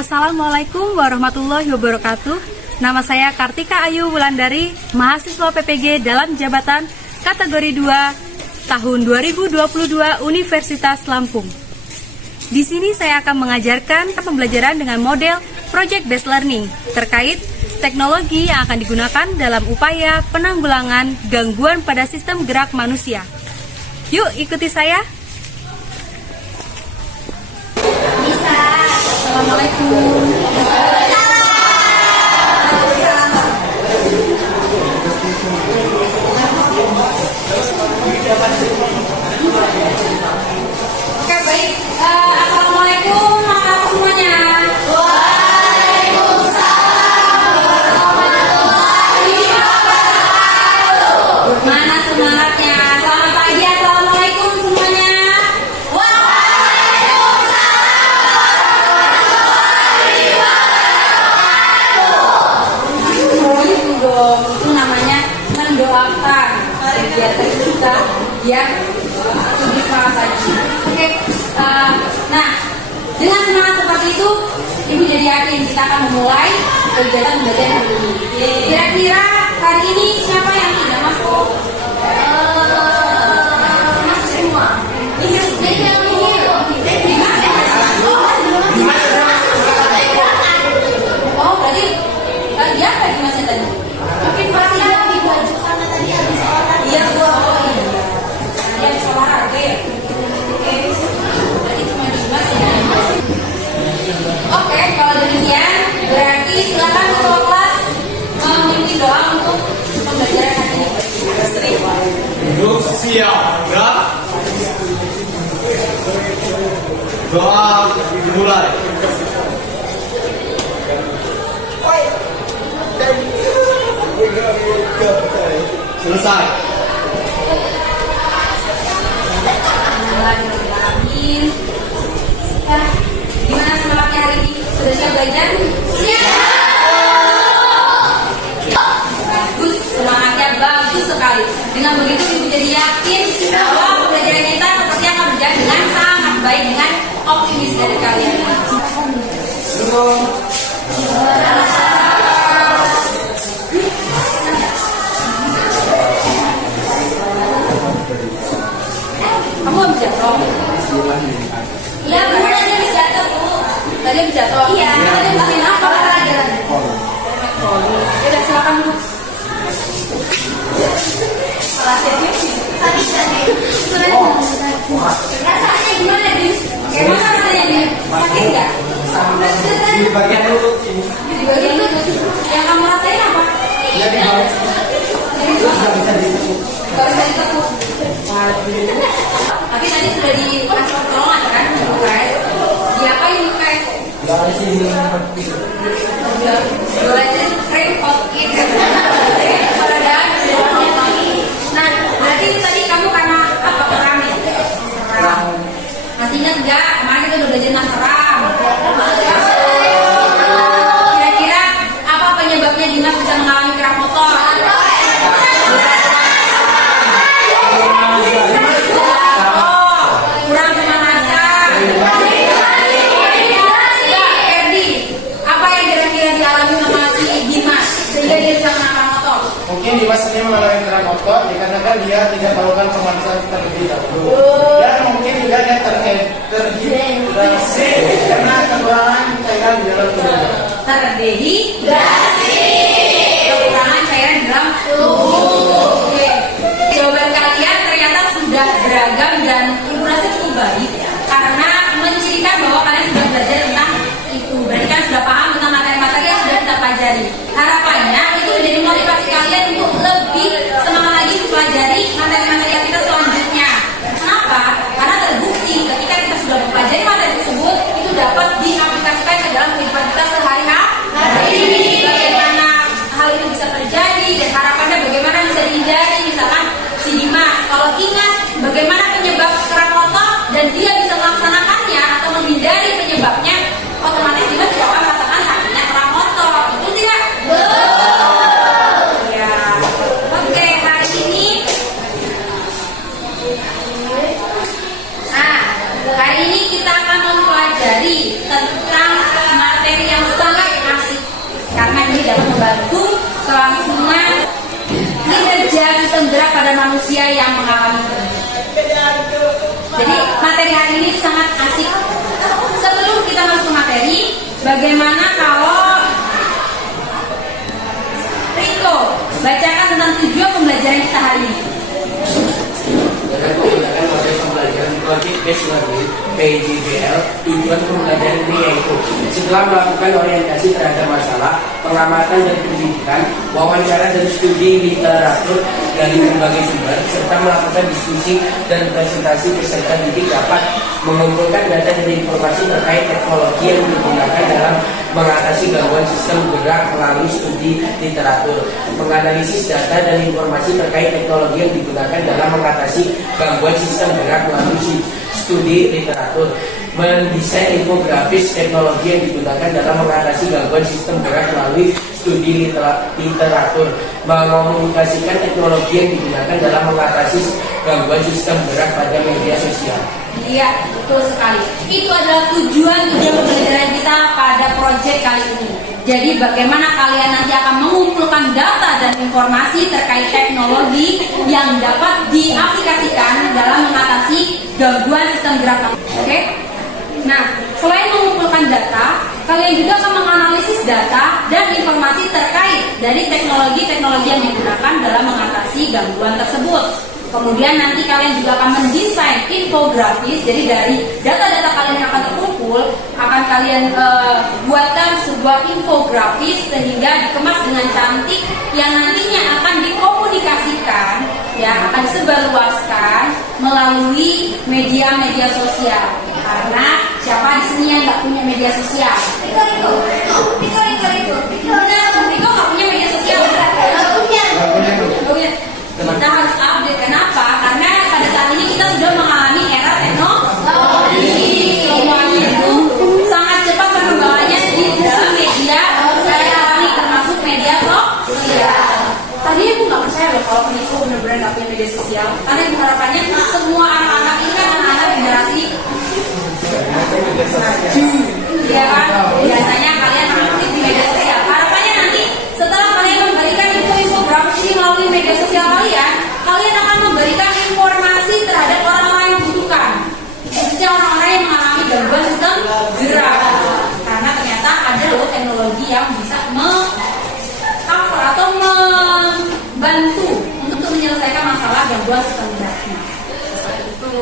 Assalamualaikum warahmatullahi wabarakatuh. Nama saya Kartika Ayu Wulandari, mahasiswa PPG dalam jabatan kategori 2 tahun 2022 Universitas Lampung. Di sini saya akan mengajarkan pembelajaran dengan model Project Based Learning terkait teknologi yang akan digunakan dalam upaya penanggulangan gangguan pada sistem gerak manusia. Yuk ikuti saya. Assalamualaikum. Oke, baik. Assalamualaikum anak semuanya. Waalaikumsalam warahmatullahi wabarakatuh. Mana semangatnya? Selamat pagi. Assalamualaikum semuanya. Itu namanya mendoakan kegiatan kita yang lebih semangat lagi. Oke, nah dengan semangat seperti itu, Ibu jadi yakin kita akan memulai kegiatan belajar hari ini. Kira-kira hari ini siapa yang tidak masuk? Masuk semua. Oh, berarti dia apa gimana tadi? Mungkin pasti lebih baju karena tadi habis olahraga. Iya, oh iya. Dia habis olahraga. Oke. Berarti cuma Dimas ya. Oke, kalau demikian berarti silakan ketua kelas memimpin doa untuk pembelajaran hari ini. Duduk siap, gerak. Doa dimulai. Selesai. Amin. Gimana semangatnya hari ini? Sudah siap belajar? Siap. Bagus, semangatnya bagus sekali. Dengan begitu Ibu jadi yakin bahwa pembelajaran kita seperti akan berjalan dengan sangat baik dengan optimis dari kalian. Kamu habis jatuh? Iya, Bu. Tadi habis jatuh, Bu. Tadi habis jatuh? Iya. Tadi habis apa? Olahraga. Udah, silakan, Bu. Tadi jatuh. Rasanya gimana, Din? Gimana rasanya, Din? Sakit nggak? Di bagian lutut ini. Di bagian lutut. Yang kamu rasain apa? Ya, di bawah. Nggak bisa ditekuk. Nggak bisa ditekuk. Tapi tadi sudah dikasih pertolongan kan, UKS. Diapain UKS? Dari sini. Belajar frame of it. Nah, berarti itu tadi kamu karena apa? Keramik. Masih ingat nggak? Kemarin kita udah belajar tentang keram. Kira-kira apa penyebabnya Dimas bisa mengalami keram motor? Kurang pemanasan. Erdi, apa yang kira-kira dialami sama si Dimas sehingga dia bisa mengalami motor? Mungkin Dimas ini mengalami keram motor dikarenakan dia tidak melakukan pemanasan terlebih dahulu. Dan mungkin juga dia terhidrasi karena kekurangan cairan di dalam tubuh. Terdehidrasi. Kekurangan cairan di dalam tubuh. Oke. Jawaban kalian ternyata sudah beragam dan Ibu rasa cukup baik karena mencirikan bahwa kalian sudah belajar tentang itu. Berarti kan sudah paham tentang materi-materi yang sudah kita pelajari. Harapannya itu menjadi motivasi kalian untuk lebih semangat lagi mempelajari materi-materi yang kita selanjutnya. Kenapa? Karena terbukti ketika kita sudah mempelajari materi tersebut itu dapat diaplikasikan ke dalam kehidupan kita sehari-hari. Bagaimana hal itu bisa terjadi dan harapannya bagaimana bisa dihindari. Misalkan si Dimas kalau ingat bagaimana penyebab keram motor dan dia bisa membantu kelangsungan kinerja sistem gerak pada manusia yang mengalami demensia. Jadi materi hari ini sangat asik. Sebelum kita masuk ke materi, bagaimana kalau Riko bacakan tentang tujuan pembelajaran kita hari ini? Dengan menggunakan model pembelajaran Project Based Learning (PJBL), tujuan pembelajaran ini yaitu setelah melakukan orientasi terhadap masalah, pengamatan dan pendidikan, wawancara dan studi literatur dari berbagai sumber, serta melakukan diskusi dan presentasi peserta didik dapat mengumpulkan data dan informasi terkait teknologi yang digunakan dalam mengatasi gangguan sistem gerak melalui studi literatur, menganalisis data dan informasi terkait teknologi yang digunakan dalam mengatasi gangguan sistem gerak melalui studi literatur, mendesain infografis teknologi yang digunakan dalam mengatasi gangguan sistem gerak melalui studi literatur, mengomunikasikan teknologi yang digunakan dalam mengatasi gangguan sistem gerak pada media sosial. Iya, betul sekali. Itu adalah tujuan pembelajaran kita pada proyek kali ini. Jadi bagaimana kalian nanti akan mengumpulkan data dan informasi terkait teknologi yang dapat diaplikasikan dalam mengatasi gangguan sistem gerak. Oke? Nah, selain mengumpulkan data, kalian juga akan menganalisis data dan informasi terkait dari teknologi-teknologi yang digunakan dalam mengatasi gangguan tersebut. Kemudian nanti kalian juga akan mendesain infografis. Jadi dari data-data kalian yang akan terkumpul, akan kalian buatkan sebuah infografis sehingga dikemas dengan cantik yang nantinya akan dikomunikasikan, ya, akan disebarluaskan melalui media-media sosial. Karena siapa di sini yang nggak punya media sosial? Riko nggak punya media sosial? Nggak punya. Kita harus update. Kenapa? Karena pada saat ini kita sudah mengalami era teknologi. Semuanya itu sangat cepat perkembangannya di dalam media sosial, termasuk media sosial. Tadi aku nggak percaya loh kalau Niko benar-benar nggak punya media sosial. Karena harapannya semua anak-anak ini kan anak-anak generasi maju, ya kan? Biasanya kalian aktif di media sosial. Harapannya nanti setelah kalian memberikan infografis ini melalui media sosial kalian akan memberikan informasi terhadap orang-orang yang membutuhkan, khususnya orang-orang yang mengalami gangguan sistem gerak. Karena ternyata ada loh teknologi yang bisa cover atau membantu untuk menyelesaikan masalah gangguan sistem geraknya. Seperti itu.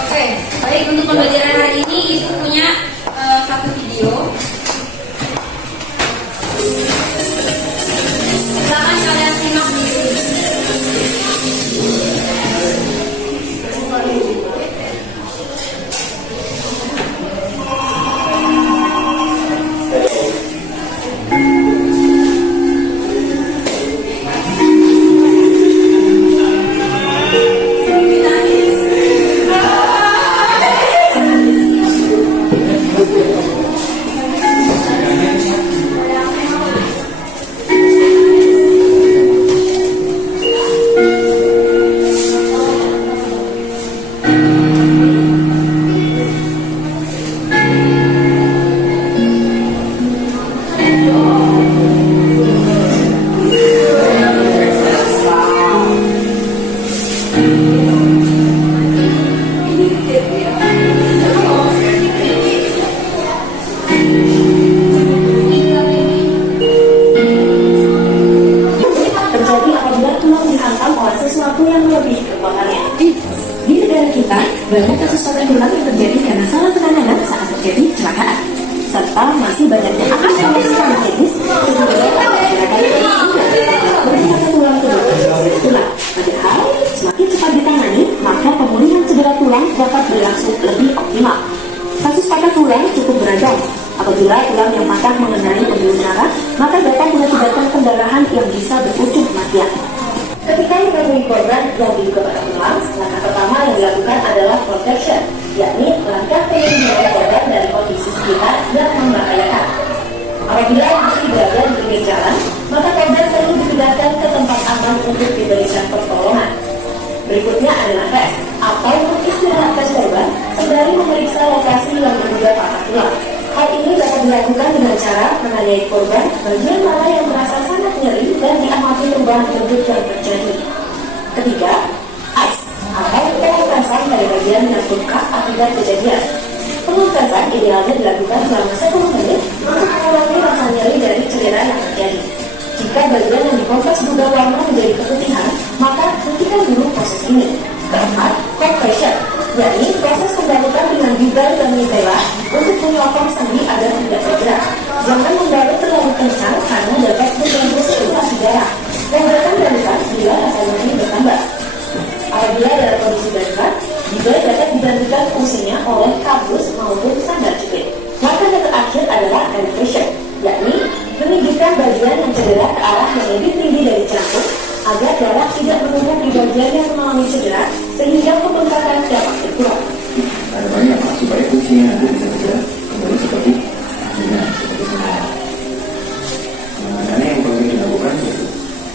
Oke, baik, untuk pembelajaran hari ini itu punya satu video. Silakan kalian simak di sini. Banyak kasus patah tulang yang terjadi karena salah penanganan saat terjadi kecelakaan, serta masih banyaknya aktivitas klinis sehingga patah tulang terjadi tulang. Padahal semakin cepat ditangani, maka pemulihan cedera tulang dapat berlangsung lebih optimal. Kasus patah tulang cukup beragam. Apabila tulang yang patah mengenai pembuluh darah, maka dapat mengakibatkan pendarahan yang bisa berujung kematian. Ketika menemui korban yang diduga patah tulang, langkah pertama yang dilakukan adalah protection, yakni langkah pelindungan korban dari kondisi sekitar yang membahayakan. Apabila masih berada di pinggir jalan, maka korban perlu dipindahkan ke tempat aman untuk diberikan pertolongan. Berikutnya adalah tes atau mengistirahatkan korban sembari memeriksa lokasi yang diduga patah tulang. Hal ini dapat dilakukan dengan cara menanyai korban bagian mana yang merasa sangat nyeri dan diamati perubahan bentuk yang terjadi. Ketiga, ice atau pengentasan pada bagian yang luka akibat kejadian. Pengentasan idealnya dilakukan selama 10 menit untuk mengurangi rasa nyeri dari cedera yang terjadi. Jika bagian yang dikompres berubah warna menjadi keputihan, maka hentikan dulu proses ini. Keempat, compression, yakni proses pembalutan dengan bibel dan nutella untuk menyokong sendi agar tidak bergerak. Jangan membalut terlalu kencang karena dapat mengganggu sirkulasi darah. Longgarkan balutan bila rasa nyeri bertambah. Apabila dalam kondisi darurat, bibel dapat digantikan fungsinya oleh kardus maupun sandal jepit. Langkah yang terakhir adalah elevation, yakni meninggikan bagian yang cedera ke arah yang lebih tinggi dari jantung agar darah tidak menumpuk di bagian yang mengalami cedera sehingga pembengkakan dapat berkurang. Harapannya apa? Supaya fungsinya nanti bisa segera kembali seperti aslinya, seperti semula. Makanya yang perlu dilakukan yaitu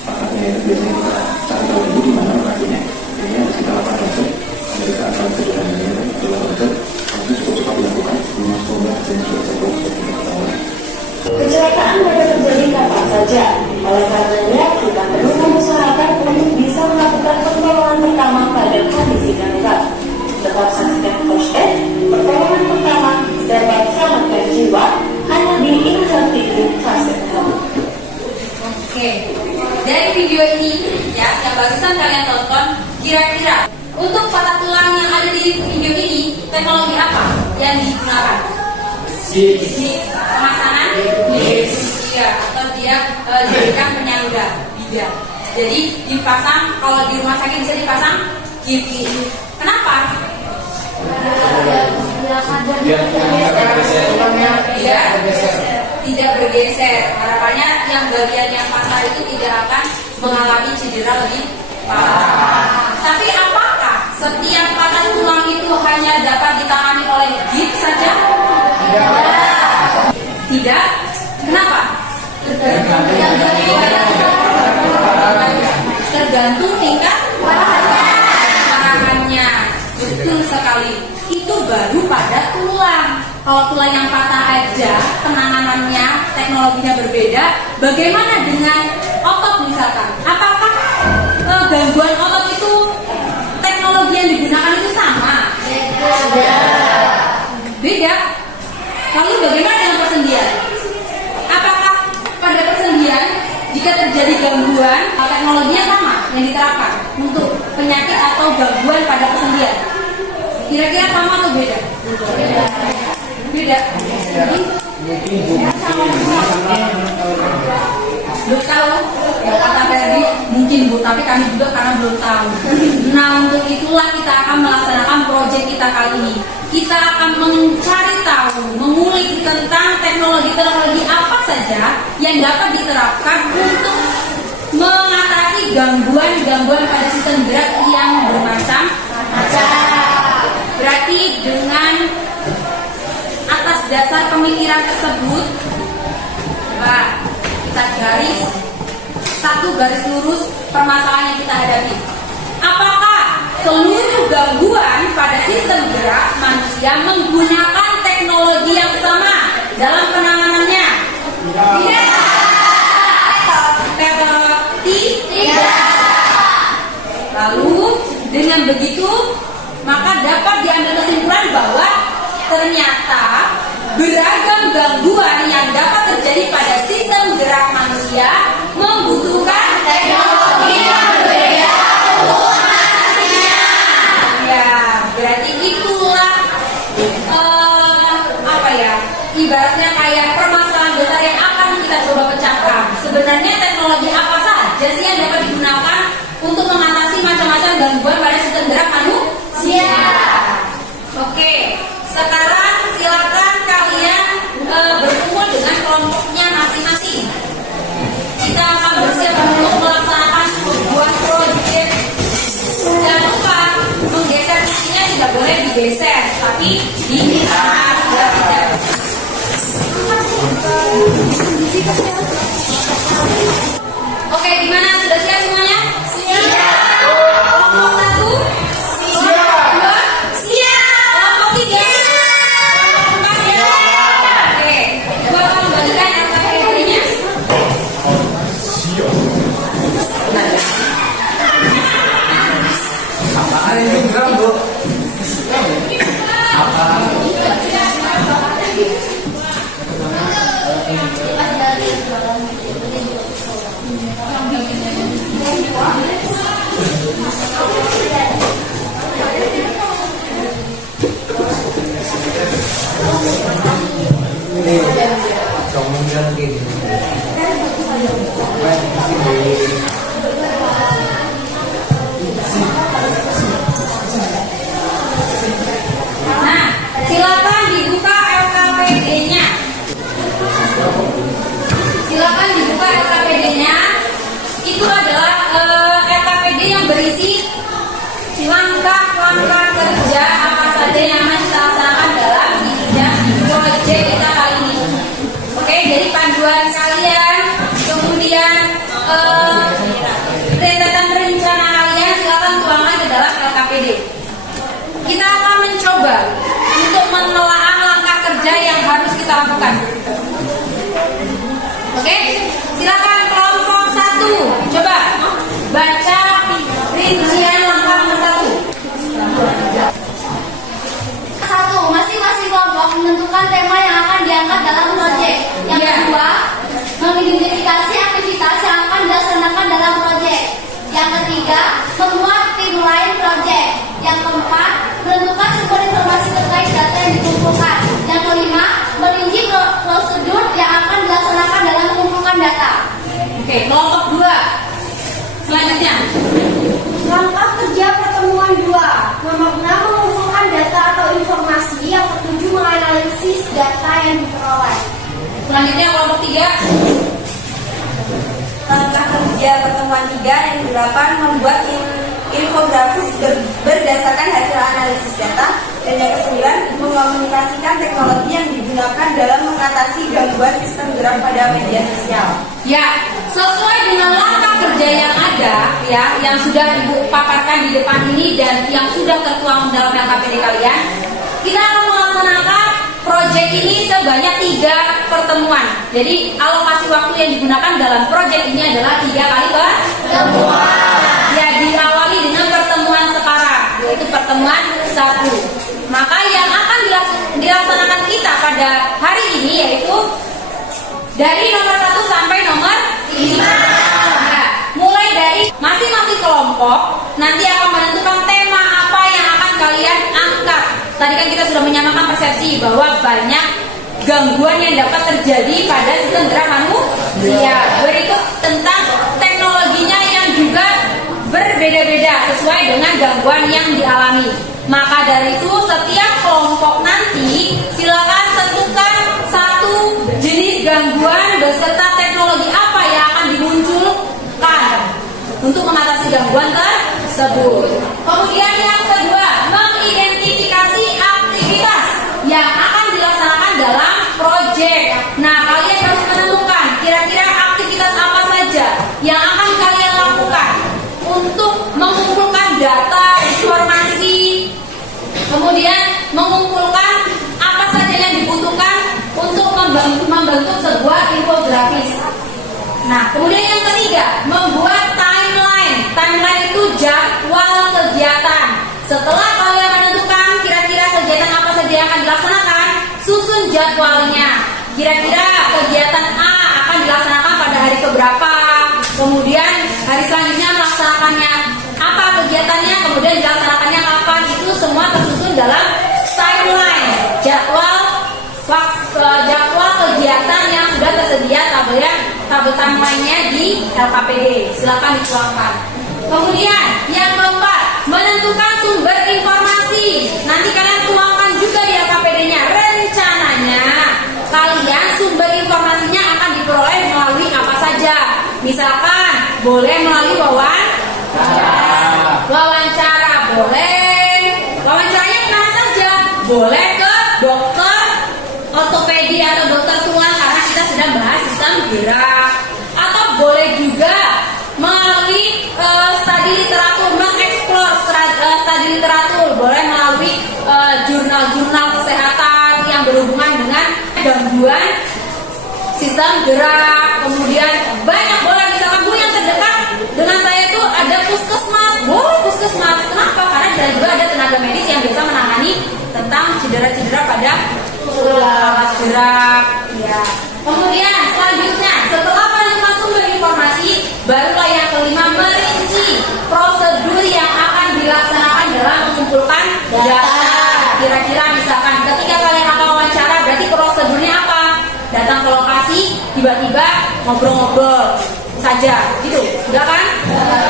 pakatnya itu biasanya kita cari tahu dulu di mana lokasinya. Ini harus kita lakukan langsung. Dari saat kalau sederhananya adalah langsung cukup cepat dilakukan. Semua sumber hasilnya sudah cukup seperti kita ketahui. Kecelakaan dapat terjadi kapan saja. Oleh karenanya, kita perlu mengusahakan untuk bisa melakukan pertolongan pertama pada kondisi darurat. Tetap saksikan First Aid, pertolongan pertama dapat selamatkan jiwa hanya di Insan TV Kaset Health. Oke, dari video ini ya yang barusan kalian tonton, kira-kira untuk patah tulang yang ada di video ini teknologi apa yang digunakan? Di pemasangan? Iya, atau dia diberikan penyangga bidang. Jadi dipasang, kalau di rumah sakit bisa dipasang GP. Kenapa? Tidak bergeser. Harapannya yang bagian yang patah itu tidak akan mengalami cedera lebih parah. Tapi apakah setiap patah tulang itu hanya dapat ditangani oleh gips saja? Tidak. Kenapa? Tergantung tingkat parahannya. Betul sekali. Itu baru pada tulang. Kalau tulang yang patah aja, penanganannya, teknologinya berbeda. Bagaimana dengan otot misalkan? Apakah gangguan otot itu teknologi yang digunakan itu sama? Beda. Lalu bagaimana dengan persendian? Apakah pada persendian jika terjadi gangguan teknologinya sama yang diterapkan untuk penyakit atau gangguan pada persendian? Kira-kira sama atau beda? Beda. Belum tahu. Ya kata Ferdi mungkin Bu, tapi kami juga karena belum tahu. Nah untuk itulah kita akan melaksanakan proyek kita kali ini. Kita akan mencari tahu, mengulik tentang teknologi-teknologi apa saja yang dapat diterapkan untuk mengatasi gangguan-gangguan pada sistem gerak yang bermacam-macam. Berarti dengan atas dasar pemikiran tersebut, kita garis satu garis lurus permasalahan yang kita hadapi. Apakah seluruh gangguan pada sistem gerak manusia menggunakan teknologi yang sama dalam penanganannya? Tidak. Tidak. Lalu dengan begitu maka dapat diambil kesimpulan bahwa ternyata beragam gangguan yang dapat terjadi pada sistem gerak manusia membutuhkan teknologi yang berbeda untuk mengatasinya. Ya, berarti itulah ibaratnya kayak permasalahan besar yang akan kita coba pecahkan. Sebenarnya teknologi apa saja sih yang dapat digunakan untuk mengatasi macam-macam gangguan pada sistem gerak manusia? Oke, sekarang silakan kalian berkumpul dengan kelompoknya masing-masing. Kita akan bersiap untuk melaksanakan sebuah proyek. Jangan lupa menggeser kursinya tidak boleh digeser, tapi diangkat. Oke, gimana? Sudah siap semuanya? Siap. Kelompok 1? Siap. 2? Siap. Kelompok 3? Siap. Oke, 2 kemudian gini. Nah, silakan dibuka LKPD-nya. Silakan dibuka LKPD-nya. Itu adalah LKPD yang berisi langkah-langkah kerja apa saja yang akan kita laksanakan dalam bidang proyek kita kali ini. Oke, jadi panduan kalian, kemudian rentetan rencana kalian silakan tuangkan ke dalam LKPD. Kita akan mencoba untuk menelaah langkah kerja yang harus kita lakukan. Oke, silakan kelompok 1, coba baca rincian langkah nomor 1. 1. Masing-masing kelompok menentukan tema yang akan diangkat dalam proyek. Yang kedua, mengidentifikasi aktivitas yang akan dilaksanakan dalam proyek. Yang ketiga, membuat timeline proyek. Yang keempat, menentukan sumber informasi terkait data yang dikumpulkan. Yang kelima, merinci prosedur yang akan dilaksanakan dalam mengumpulkan data. Oke, kelompok 2. Selanjutnya, Langkah kerja pertemuan 2. Nomor 6, mengumpulkan data atau informasi. Yang ketujuh, menganalisis data yang diperoleh. selanjutnya kelompok 3. Langkah kerja pertemuan 3 yang ke-8 membuat infografis berdasarkan hasil analisis data. Dan yang ke-9 mengkomunikasikan teknologi yang digunakan dalam mengatasi gangguan sistem gerak pada media sosial. Ya, sesuai dengan langkah kerja yang ada, ya, yang sudah Ibu paparkan di depan ini dan yang sudah tertuang dalam LKPD kalian, kita akan melaksanakan proyek ini sebanyak 3 pertemuan. Jadi alokasi waktu yang digunakan dalam proyek ini adalah 3 kali pertemuan. Ya, diawali dengan pertemuan sekarang, yaitu pertemuan 1. Maka yang akan dilaksanakan kita pada hari ini yaitu dari nomor 1 sampai nomor 5. Nah, mulai dari masing-masing kelompok nanti akan menentukan tema apa yang akan kalian angkat. Tadi kan kita sudah menyamakan persepsi bahwa banyak gangguan yang dapat terjadi pada sistem gerak manusia. Berikut tentang teknologinya yang juga berbeda-beda sesuai dengan gangguan yang dialami. Maka dari itu setiap kelompok nanti silakan tentukan satu jenis gangguan beserta teknologi apa yang akan dimunculkan untuk mengatasi gangguan tersebut. Kemudian yang kedua, mengidentifikasi aktivitas yang akan dilaksanakan dalam proyek. Nah, kalian harus menentukan kira-kira aktivitas apa saja yang akan kalian lakukan untuk mengumpulkan data, informasi, kemudian mengumpulkan apa saja yang dibutuhkan untuk membentuk sebuah infografis. Nah, kemudian yang ketiga, membuat timeline. Timeline itu jadwal kegiatan. Setelah kalian menentukan kira-kira kegiatan apa saja yang akan dilaksanakan, susun jadwalnya. Kira-kira kegiatan A akan dilaksanakan pada hari keberapa, kemudian hari selanjutnya melaksanakannya apa kegiatannya, kemudian dilaksanakannya kapan. Itu semua tersusun dalam timeline, jadwal kegiatan yang sudah tersedia tabel timeline-nya di LKPD. Silakan dituangkan. Kemudian yang keempat, menentukan sumber informasi. Nanti kalian tuangkan juga di LKPD-nya. Rencananya kalian sumber informasinya akan diperoleh melalui apa saja. Misalkan boleh melalui wawancara, boleh. Wawancaranya kemana saja? Boleh ke dokter ortopedi atau dokter tulang karena kita sedang bahas sistem gerak. Atau boleh juga melalui studi literatur, mengeksplor studi literatur. Boleh melalui jurnal-jurnal kesehatan yang berhubungan dengan gangguan sistem gerak. Kemudian banyak, boleh misalkan Bu yang terdekat dengan saya itu ada puskesmas. Boleh puskesmas. Kenapa? Karena di sana juga ada tenaga medis yang bisa menangani tentang cedera-cedera pada alat gerak. Ya. Kemudian selanjutnya, setelah menentukan sumber informasi, barulah yang kelima, merinci prosedur yang akan dilaksanakan dalam mengumpulkan data. Kira-kira misalkan ketika kalian akan wawancara, berarti prosedurnya apa? tiba-tiba ngobrol-ngobrol saja gitu, enggak kan?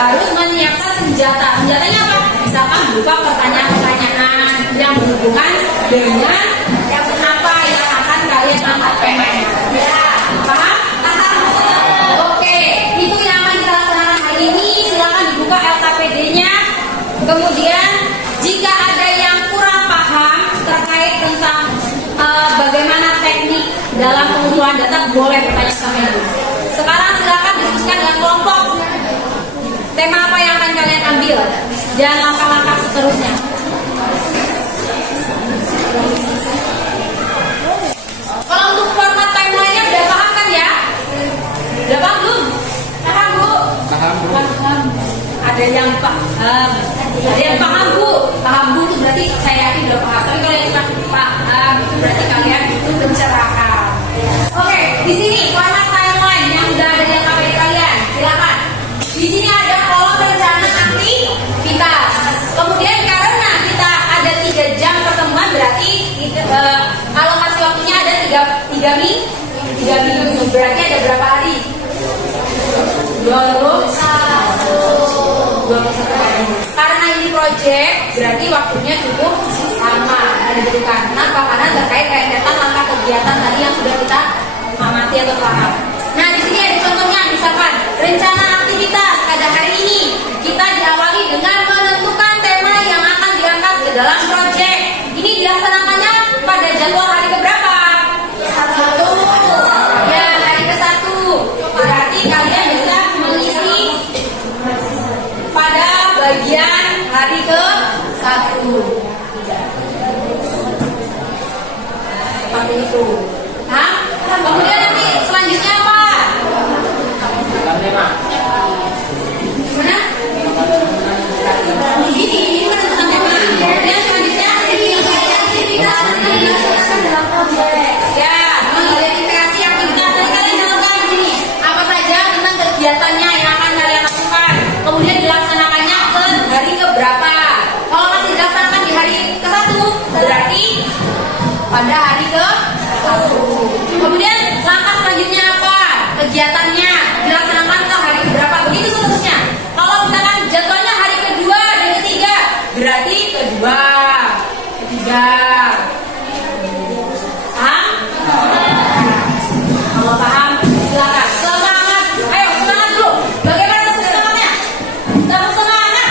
Harus menyiapkan senjata. Senjatanya apa? Misalkan berupa pertanyaan-pertanyaan yang berhubungan dengan apa yang akan kalian angkat PR. Ya, paham? Oke, itu yang akan kita laksanakan hari ini. Silakan dibuka LKPD-nya. Kemudian jika ada yang kurang paham terkait tentang bagaimana teknik dalam pengumpulan data, boleh bertanya sama ibu. Sekarang silakan diskusikan dengan kelompok. Tema apa yang akan kalian ambil dan langkah-langkah seterusnya. Kalau untuk format timeline-nya udah paham kan ya? Udah paham belum? Paham Bu? Paham. Ada yang paham. Ada yang paham Bu? Paham Bu itu berarti saya yakin udah paham. Tapi kalau yang kita paham itu berarti kalian itu pencerahan. Oke, di sini format timeline yang sudah ada di LKPD kalian. Silakan. Di sini ada kolom rencana aktivitas. Kemudian karena kita ada 3 jam pertemuan, berarti alokasi waktunya ada 3 minggu. Berarti ada berapa hari? 21 hari. Karena ini project, berarti waktunya cukup lama dibutuhkan. Kenapa? Karena terkait rentetan langkah kegiatan tadi yang sudah kita amati atau paham. Nah, di sini ada contohnya, misalkan rencana aktivitas pada hari ini kita diawali dengan menentukan tema yang akan diangkat ke dalam project. Ini dilaksanakannya pada jadwal hari keberapa? 1. Ya, hari ke-1. Berarti kalian bisa mengisi pada bagian hari ke-1. Seperti itu. Nah, kemudian nanti selanjutnya apa? Gimana? Ini menentukan tema. Kemudian selanjutnya aktivitas dalam proyek. Ya, mengidentifikasi aktivitas yang kalian lakukan di sini. Apa saja tentang kegiatannya yang akan kalian lakukan. Kemudian dilaksanakannya ke hari keberapa? Kalau masih dilaksanakan di hari ke-1, berarti pada hari ke-1. Kemudian langkah selanjutnya apa? Kegiatannya dilaksanakan ke hari keberapa? Begitu seterusnya. Kalau misalkan jadwalnya hari kedua dan ketiga, berarti kedua, ketiga. Paham? Kalau paham, silakan. Semangat. Ayo, semangat dulu. Bagaimana semangatnya? Tetap semangat.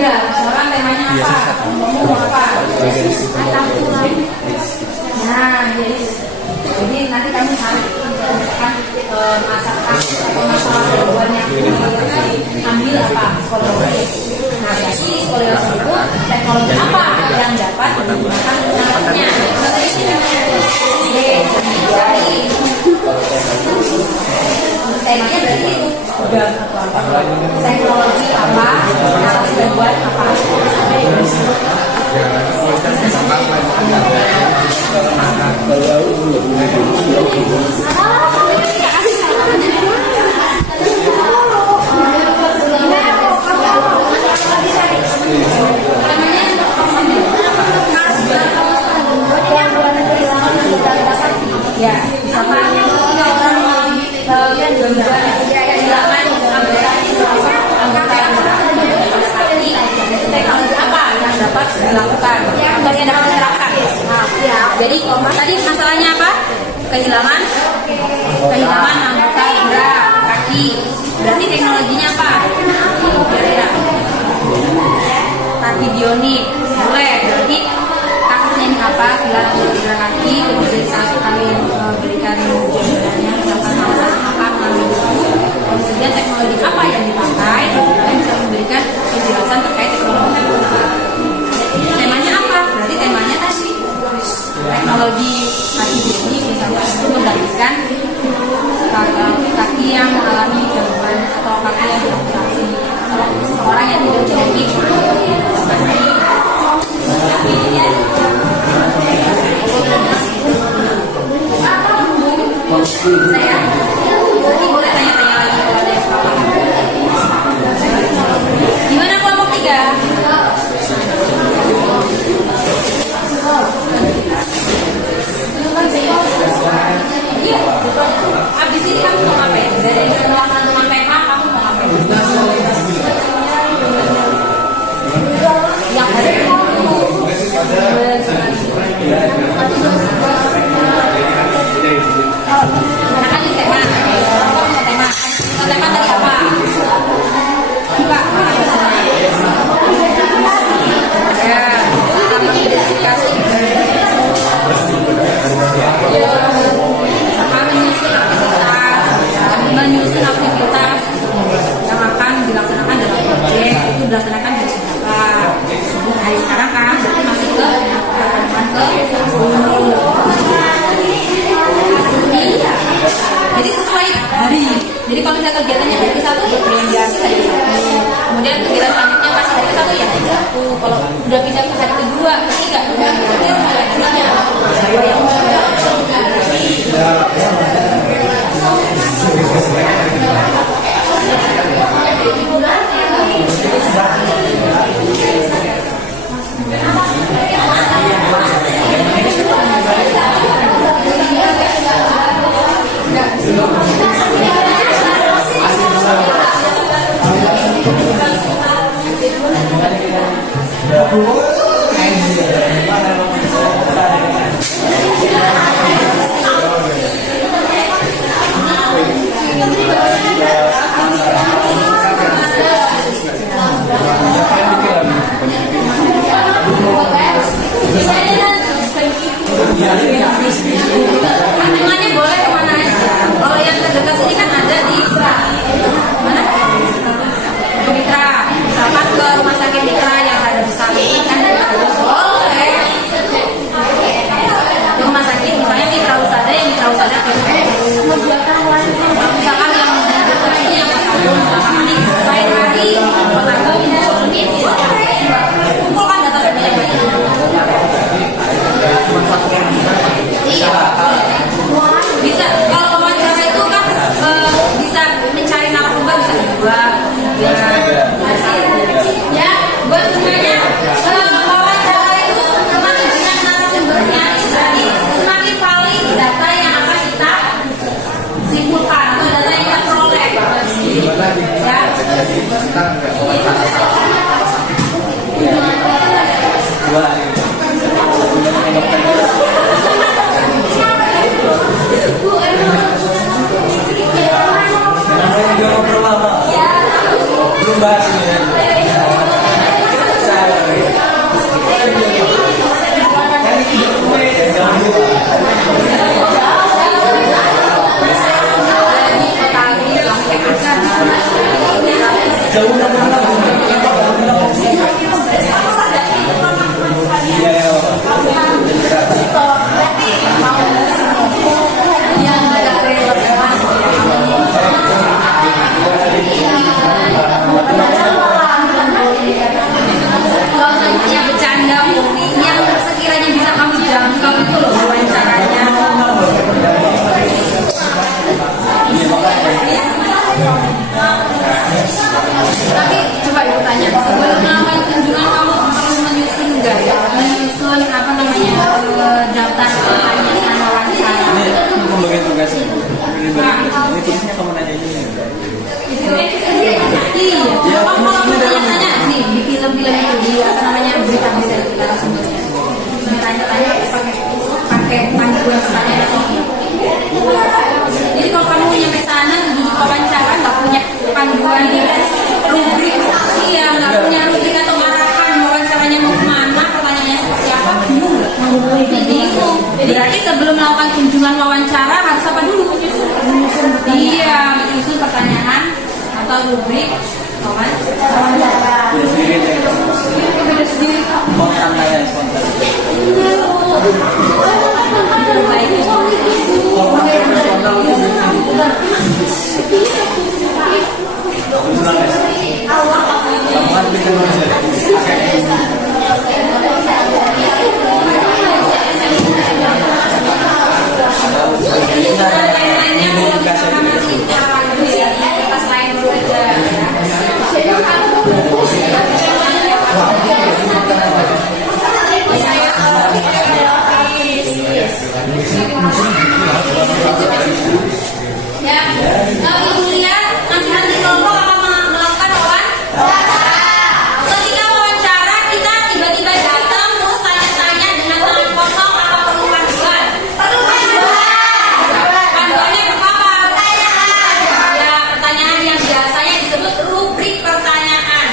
Ya, sekarang temanya apa? Ngomong apa? Nah, jadi nanti kamu harus misalkan masakan atau masalah perempuan yang ambil apa? Skoliosis. Nah, berarti skoliosis itu teknologi apa yang dapat digunakan penanganannya? Temanya berarti itu udah teknologi apa, alat bantuan apa. Ya, sama bagian gangguan kehilangan teknologi apa yang dapat dilakukan yang dapat diterapkan. Jadi tadi masalahnya apa? Kehilangan kaki. Berarti teknologinya apa? Kira-kira. Kaki bionik. Boleh. Berarti kasusnya ini apa? Pilar atau pilar kaki. Kemudian saat kami berikan jawabannya, misalkan apa kemudian teknologi apa yang dipakai, kami bisa memberikan penjelasan terkait teknologi yang dipakai. Temanya apa? Berarti temanya tadi teknologi kaki bionik, misalnya itu menggantikan kaki yang mengalami gangguan atau kaki yang beroperasi atau seseorang yang tidak memiliki saya nanti boleh tanya-tanya lagi kalau ada yang salah. Gimana kelompok 3? Iya. Abis ini kamu mau ngapain? Dari setelah teman tema kamu mau ngapain? Yang ada anak-anak Iya, menyusun pertanyaan atau rubrik kawan. Beda sendiri. Spontan kalian spontan. Pas lain dulu aja. Ya, kalau ibu lihat masing-masing kelompok akan melakukan ketika wawancara kita tiba-tiba datang terus tanya-tanya dengan tangan kosong apa perlu panduan? Panduannya berupa apa? Ya, pertanyaan yang biasanya disebut rubrik pertanyaan.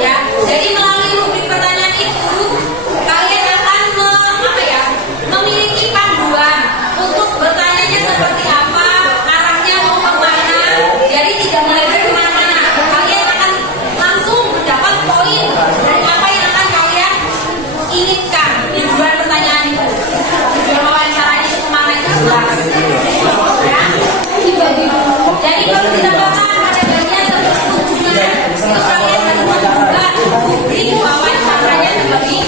Ya, jadi melalui rubrik pertanyaan itu kalian akan memiliki panduan untuk bertanyanya seperti apa, arahnya mau kemana. Jadi tidak melebar kemana-mana. Kalian akan langsung mendapat poin dari apa yang akan kalian inginkan. Tujuan pertanyaan itu, tujuan wawancaranya itu kemana itu jelas. Ya. Jadi kalau tidak paham ada bagian seperti tujuan, itu kalian harus membuat rubrik wawancaranya terlebih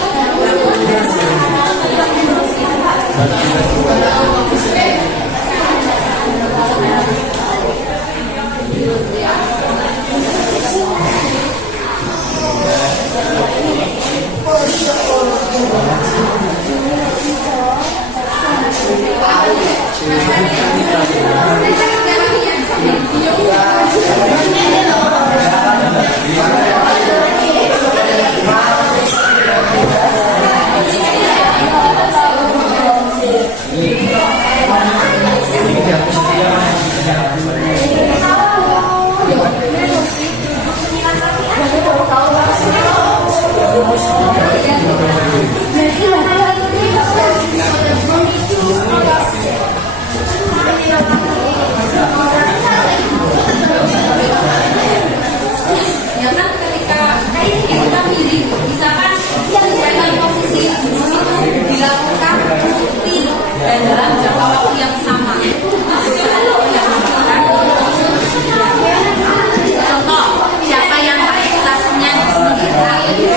ya kan ketika kita pilih misalkan dalam posisi duduk itu dilakukan rutin dan dalam jangka waktu yang sama. Contoh, siapa yang pakai kelasnya di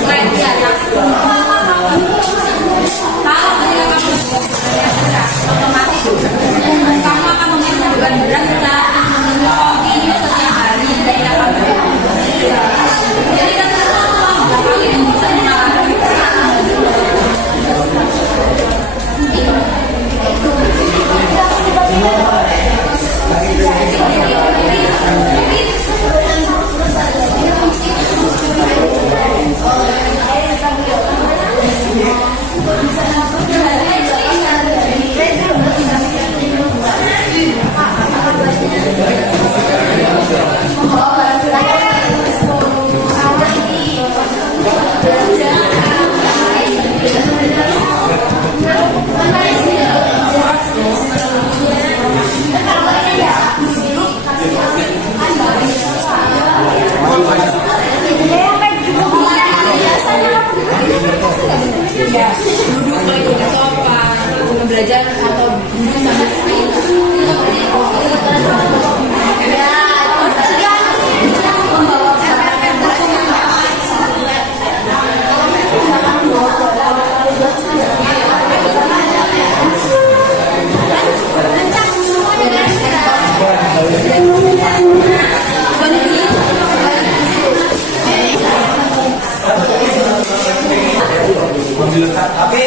slide di atas. Kalau ketika kamu otomatis kamu akan memiliki beban berat secara kontinu setiap hari dari 8 bulan. Jadi kan kalian bisa mengalami duduk lagi di sofa, belajar atau duduk sambil main. Tapi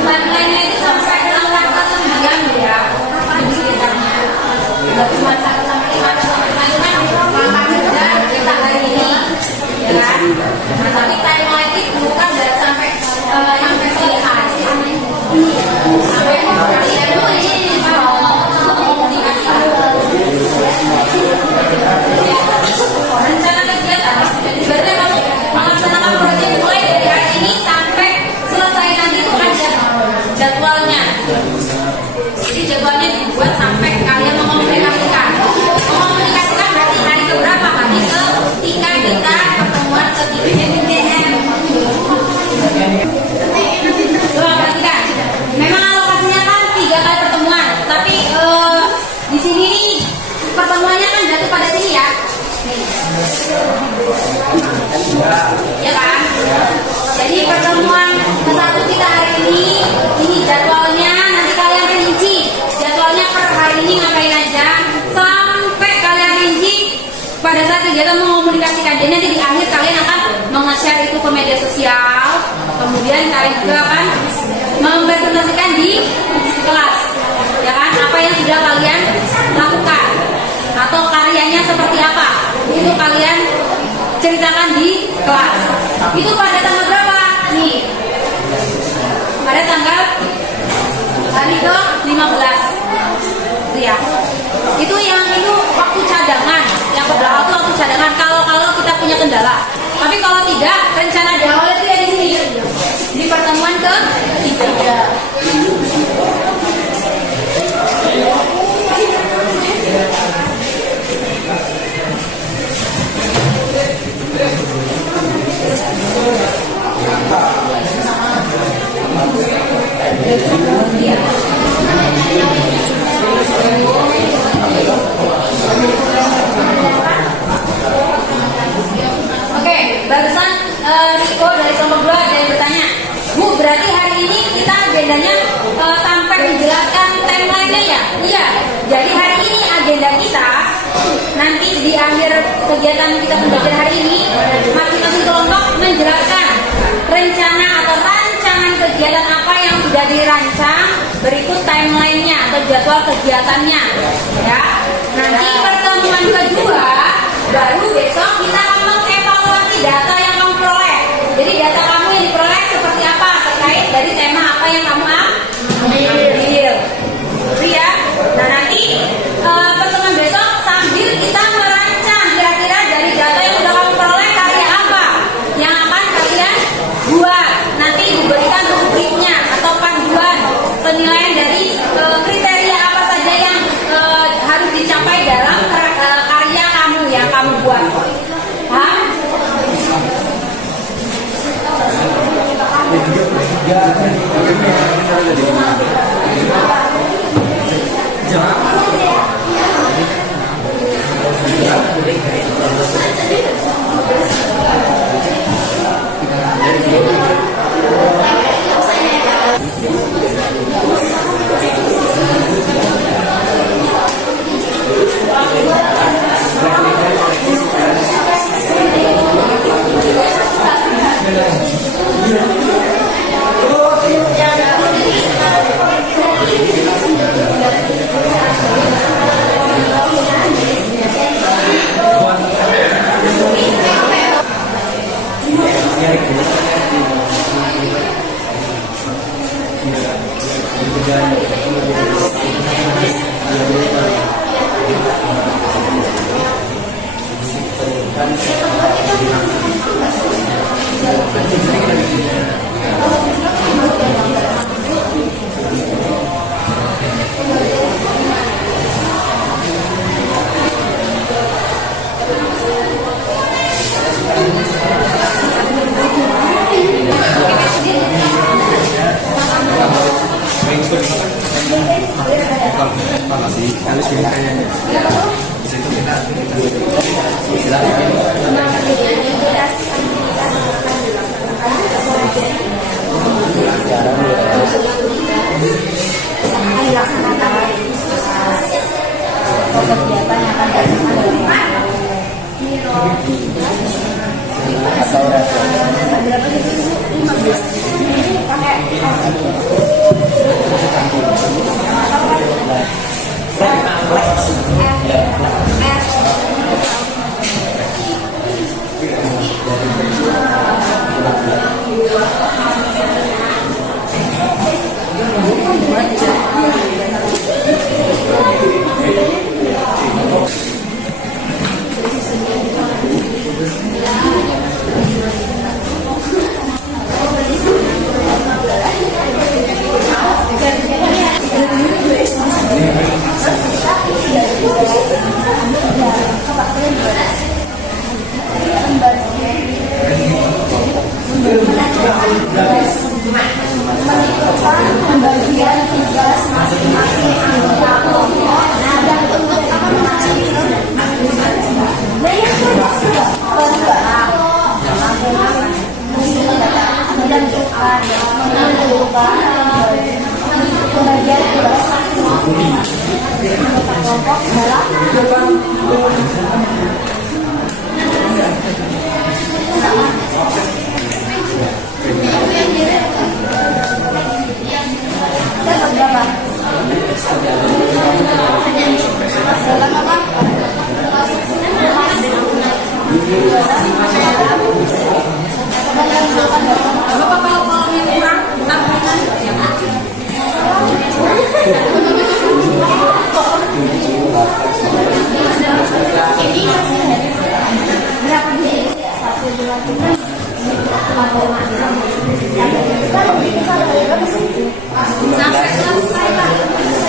Timeline-nya itu sampai tanggal 9 ya. Di sekitarnya. Nggak cuma 1 sampai 5 itu kan langkah kerja kita hari ini, ya kan? Nah, tapi timeline itu kan nggak sampai selesai. Sampai ini komunikasi. Rencana kegiatan berarti masuk melaksanakan proyek mulai dari hari ini sampai selesai nanti itu ada jadwalnya. Jadi jadwalnya dibuat sampai kalian mengomunikasikan berarti hari keberapa? Hari ketika kita pertemuan ketiga MDM. Perhatikan, memang alokasinya kan 3 kali pertemuan, tapi di sini nih pertemuannya kan jatuh pada sini ya. Ya kan? Jadi pertemuan ke-1 kita hari ini jadwalnya nanti kalian rinci. Jadwalnya per hari ini ngapain aja sampai kalian rinci pada saat kegiatan mengomunikasikan. Jadi nanti di akhir kalian akan meng-share itu ke media sosial. Kemudian kalian juga akan mempresentasikan di kelas. Ya kan? Apa yang sudah kalian lakukan atau karyanya seperti apa? Itu kalian ceritakan di kelas. Itu pada tanggal berapa? Nih. Pada tanggal hari ke-15. Itu ya. Itu waktu cadangan. Yang keberapa itu waktu cadangan kalau kita punya kendala. Tapi kalau tidak, rencana di awal itu ya di sini. Di pertemuan ke-3. Oke, barusan Riko dari kelompok 2 ada yang bertanya, Bu, berarti hari ini kita agendanya sampai menjelaskan timeline-nya ya? Iya, jadi hari ini agenda kita nanti di akhir kegiatan kita pembelajaran hari ini masing-masing kelompok menjelaskan rencana atau rancangan kegiatan apa yang sudah dirancang, berikut timeline-nya atau jadwal kegiatannya ya. Nanti pertemuan kedua baru besok kita akan mengevaluasi data yang kamu peroleh. Jadi data kamu yang diperoleh seperti apa terkait dari tema apa yang kamu ambil. Ya. Nah nanti pertemuan besok sambil kita merancang kira-kira dari data yang sudah kamu peroleh karya apa yang akan kalian buat. Nanti diberikan rubriknya atau panduan penilaian dari kriteria apa saja yang harus dicapai dalam karya kamu yang kamu buat. Hah?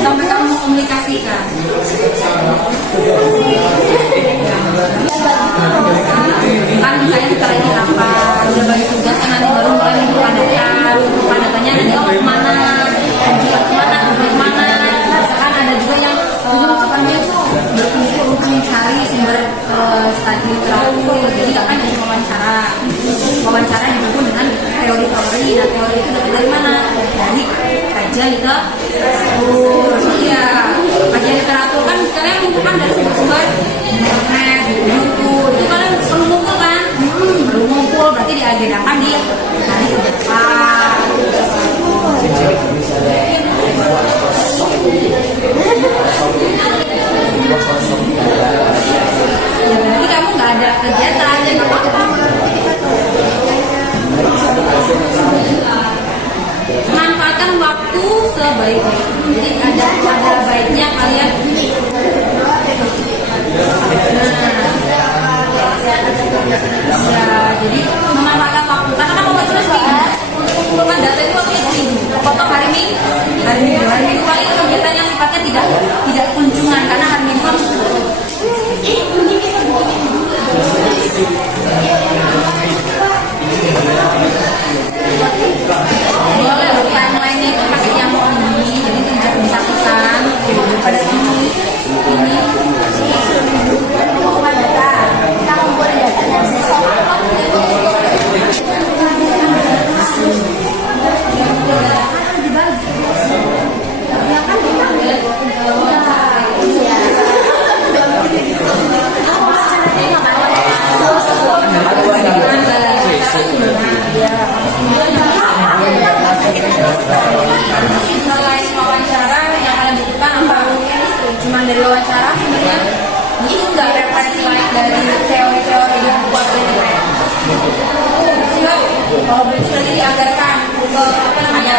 sampai kamu komunikasikan. Kan misalnya setelah ini apa udah bagi tugas kan nanti baru mulai minggu padatannya nanti kamu kemana, kemana. Misalkan ada juga yang berkumpul untuk mencari sumber studi literatur, jadi akan jadi wawancara didukung dengan teori. Nah teori itu dapat dari mana? Dari kajian literatur. Iya, kajian literatur kan kalian mengumpulkan dari sumber-sumber internet, YouTube. Itu kalian perlu ngumpul kan? Perlu ngumpul, berarti diagendakan di hari ke depan. Ya berarti kamu nggak ada kegiatan. Manfaatkan waktu sebaik-baiknya. Jadi ada baiknya kalian ini. Jadi memanfaatkan waktu. Karena kan obat sudah untuk mengumpulkan data itu waktunya seminggu. Potong hari Minggu paling kegiatan yang sifatnya tidak kunjungan karena hari Minggu kan boleh timeline-nya itu pakai yang ini, jadi tidak disatukan pada ini kita membuat selain wawancara yang kalian butuhkan apa? Cuma dari wawancara sebenarnya itu nggak referensi lain dari teori-teori yang buat ini kayak kalau begitu nanti dianggarkan ke apa namanya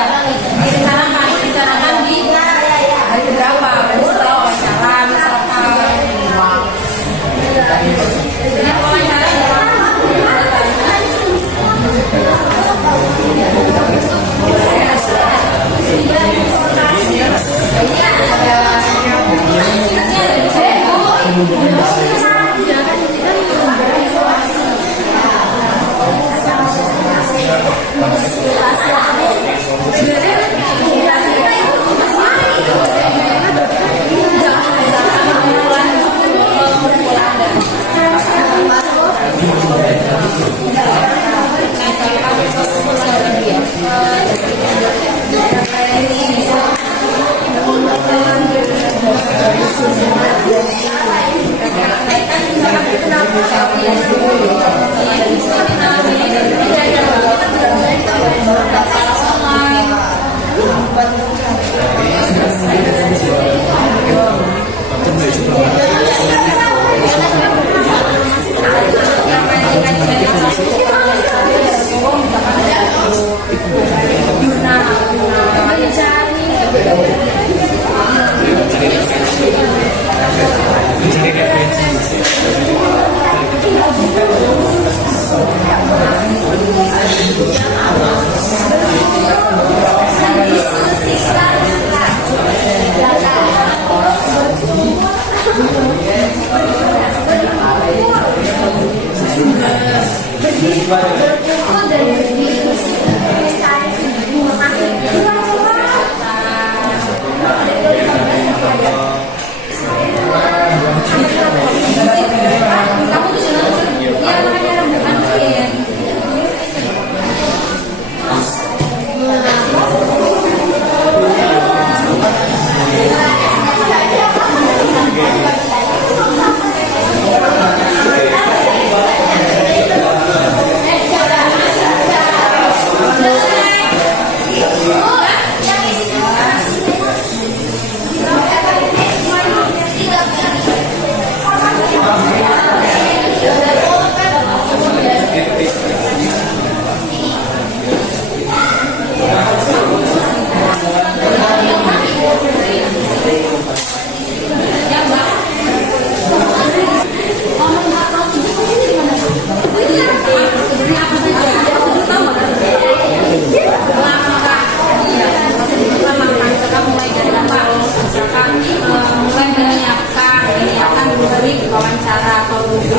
wawancara atau rubrik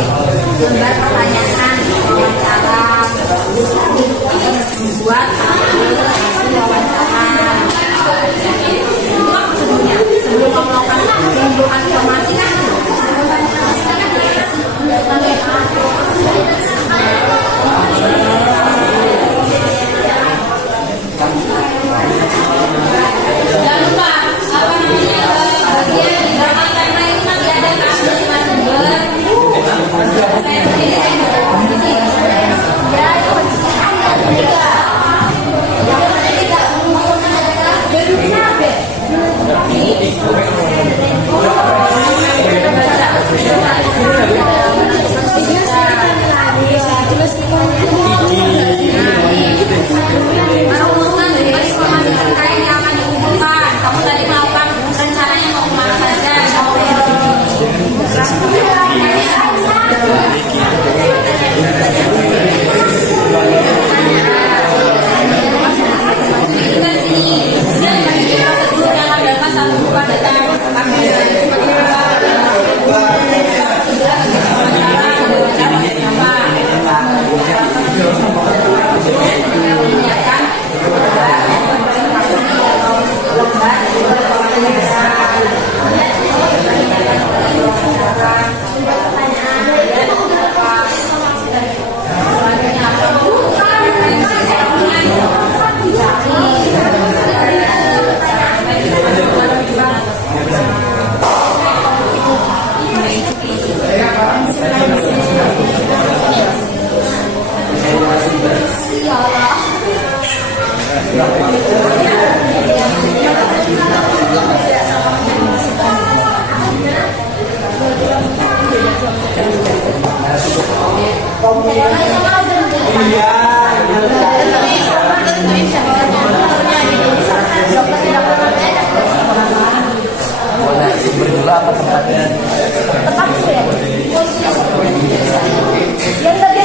lembar pertanyaan wawancara buat hasil wawancara. Itu kan prosedurnya sebelum melakukan mengumpulkan informasi kan. Jangan lupa apa namanya bagian di belakang kamera itu masih ada masing-masing sumber. Saya sendiri merumuskan dari informasi terkait yang akan dikumpulkan. Kamu tadi melakukan rencananya mau kemana saja?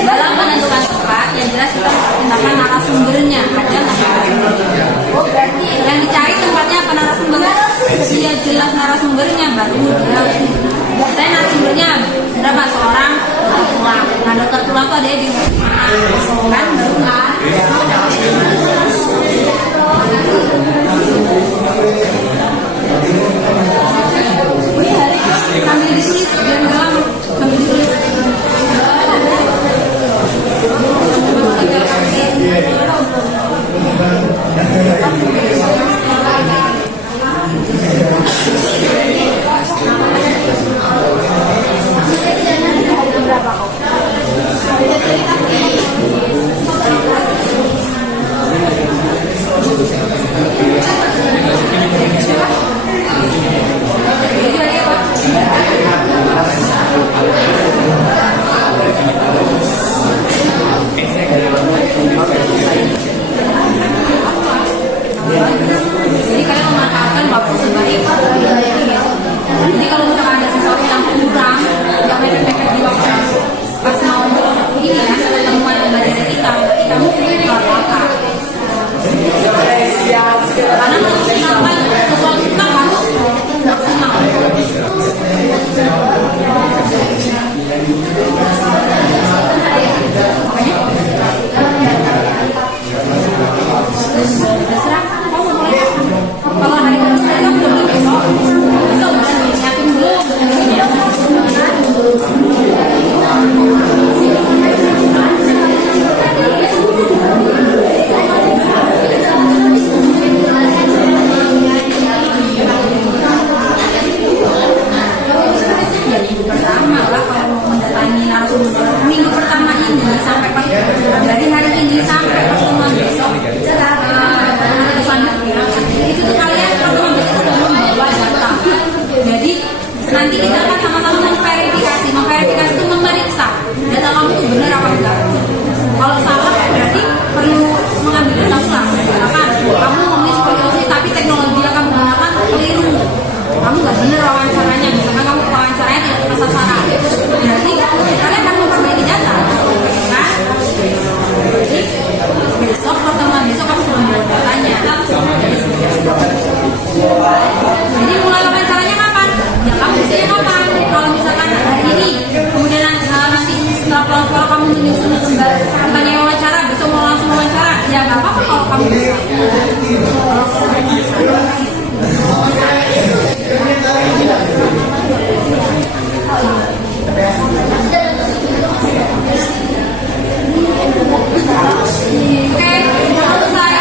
Dalam menentukan tempat yang jelas kita mempertimbangkan narasumbernya. Ada narasumbernya. Yang dicari tempatnya apa narasumbernya? Dia jelas narasumbernya baru dia. Saya narasumbernya berapa seorang dokter tulang. Nah dokter tulang tuh ada di kan baru kan. Sambil ditulis biar nggak lama. Sambil ditulis. Terima kasih. apa kalau kamu bisa? Oke, selesai.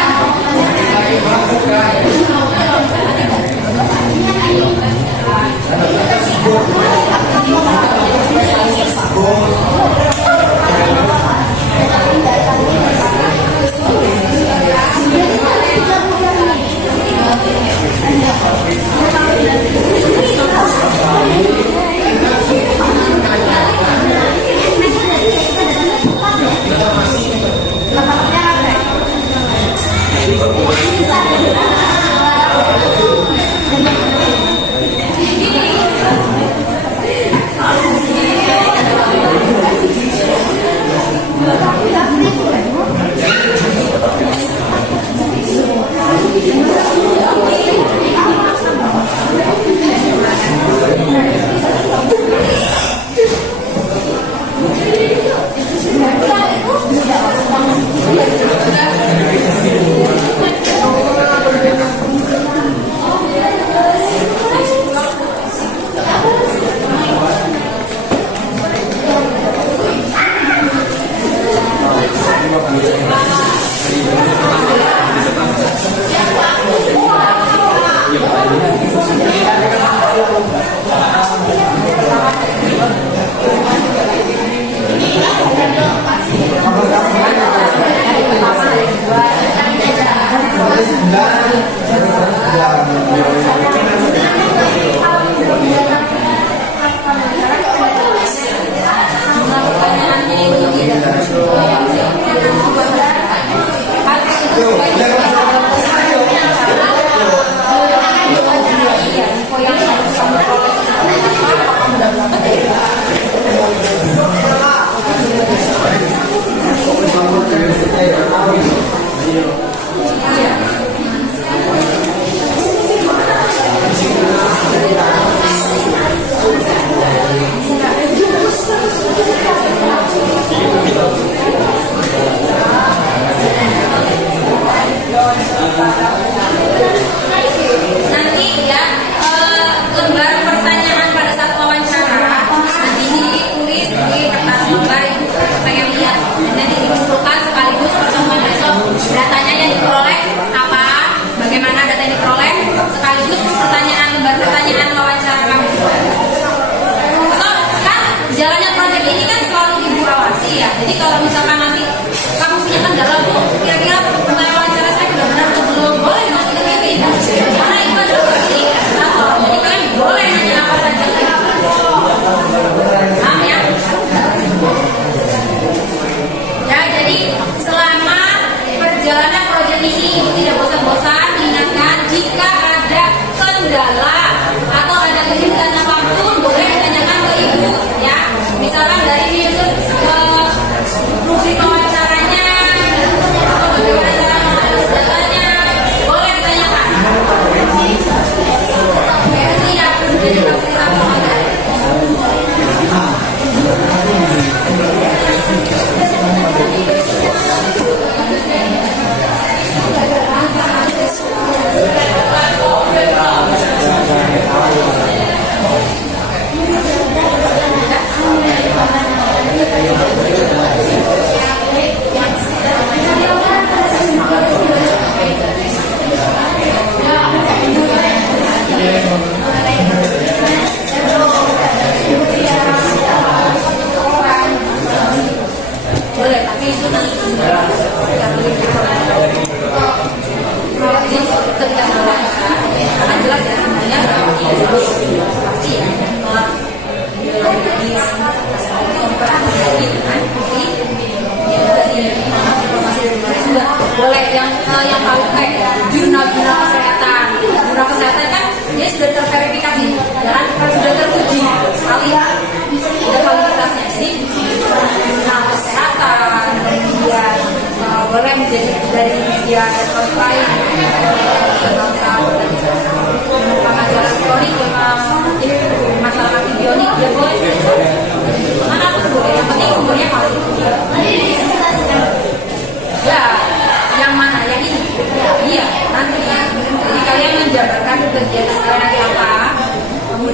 Boleh yang tahu kayak jurnal-jurnal kesehatan. Jurnal kesehatan kan dia sudah terverifikasi, ya kan? Sudah teruji sekali ada kualitasnya. Jadi jurnal kesehatan kemudian boleh menjadi dari media lain, masalah elektronik, masalah antibiotik, ya boleh. Mana pun boleh. Yang penting umurnya kalau itu. Ya, yang mana? Yang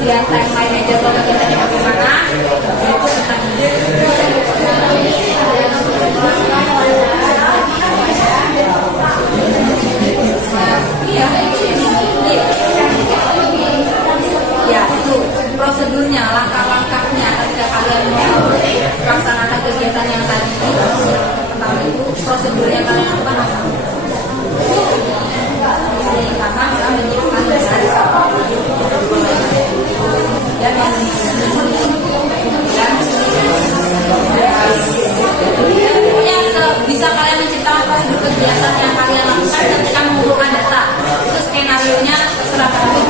kemudian timeline jadwal kegiatannya bagaimana, itu tentang iya, ya itu prosedurnya, langkah-langkahnya ketika kalian mau melaksanakan kegiatan yang tadi pertama itu prosedurnya kalian lakukan apa? Karena kita menyiapkan pokoknya bisa kalian menciptakan prosedur kegiatan yang kalian lakukan ketika mengumpulkan data. Itu skenario nya terserah kalian.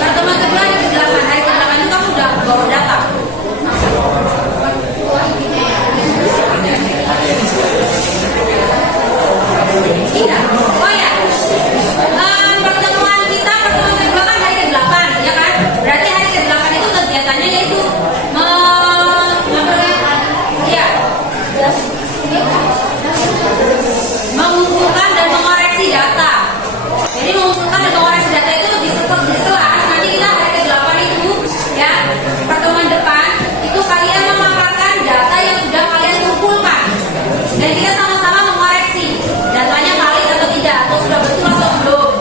Pertemuan kedua hari ke-8 itu kamu sudah bawa data. Iya. Oh ya. Pertemuan kedua kan hari ke-8 ya kan? Berarti hari ke-8 itu kegiatannya yaitu mengumpulkan dan mengoreksi data. Jadi mengumpulkan dan mengoreksi data itu di kelas. Nanti kita hari ke-8 itu ya pertemuan depan itu kalian memaparkan data yang sudah kalian kumpulkan dan kita sama-sama mengoreksi datanya valid atau tidak, atau sudah betul atau belum.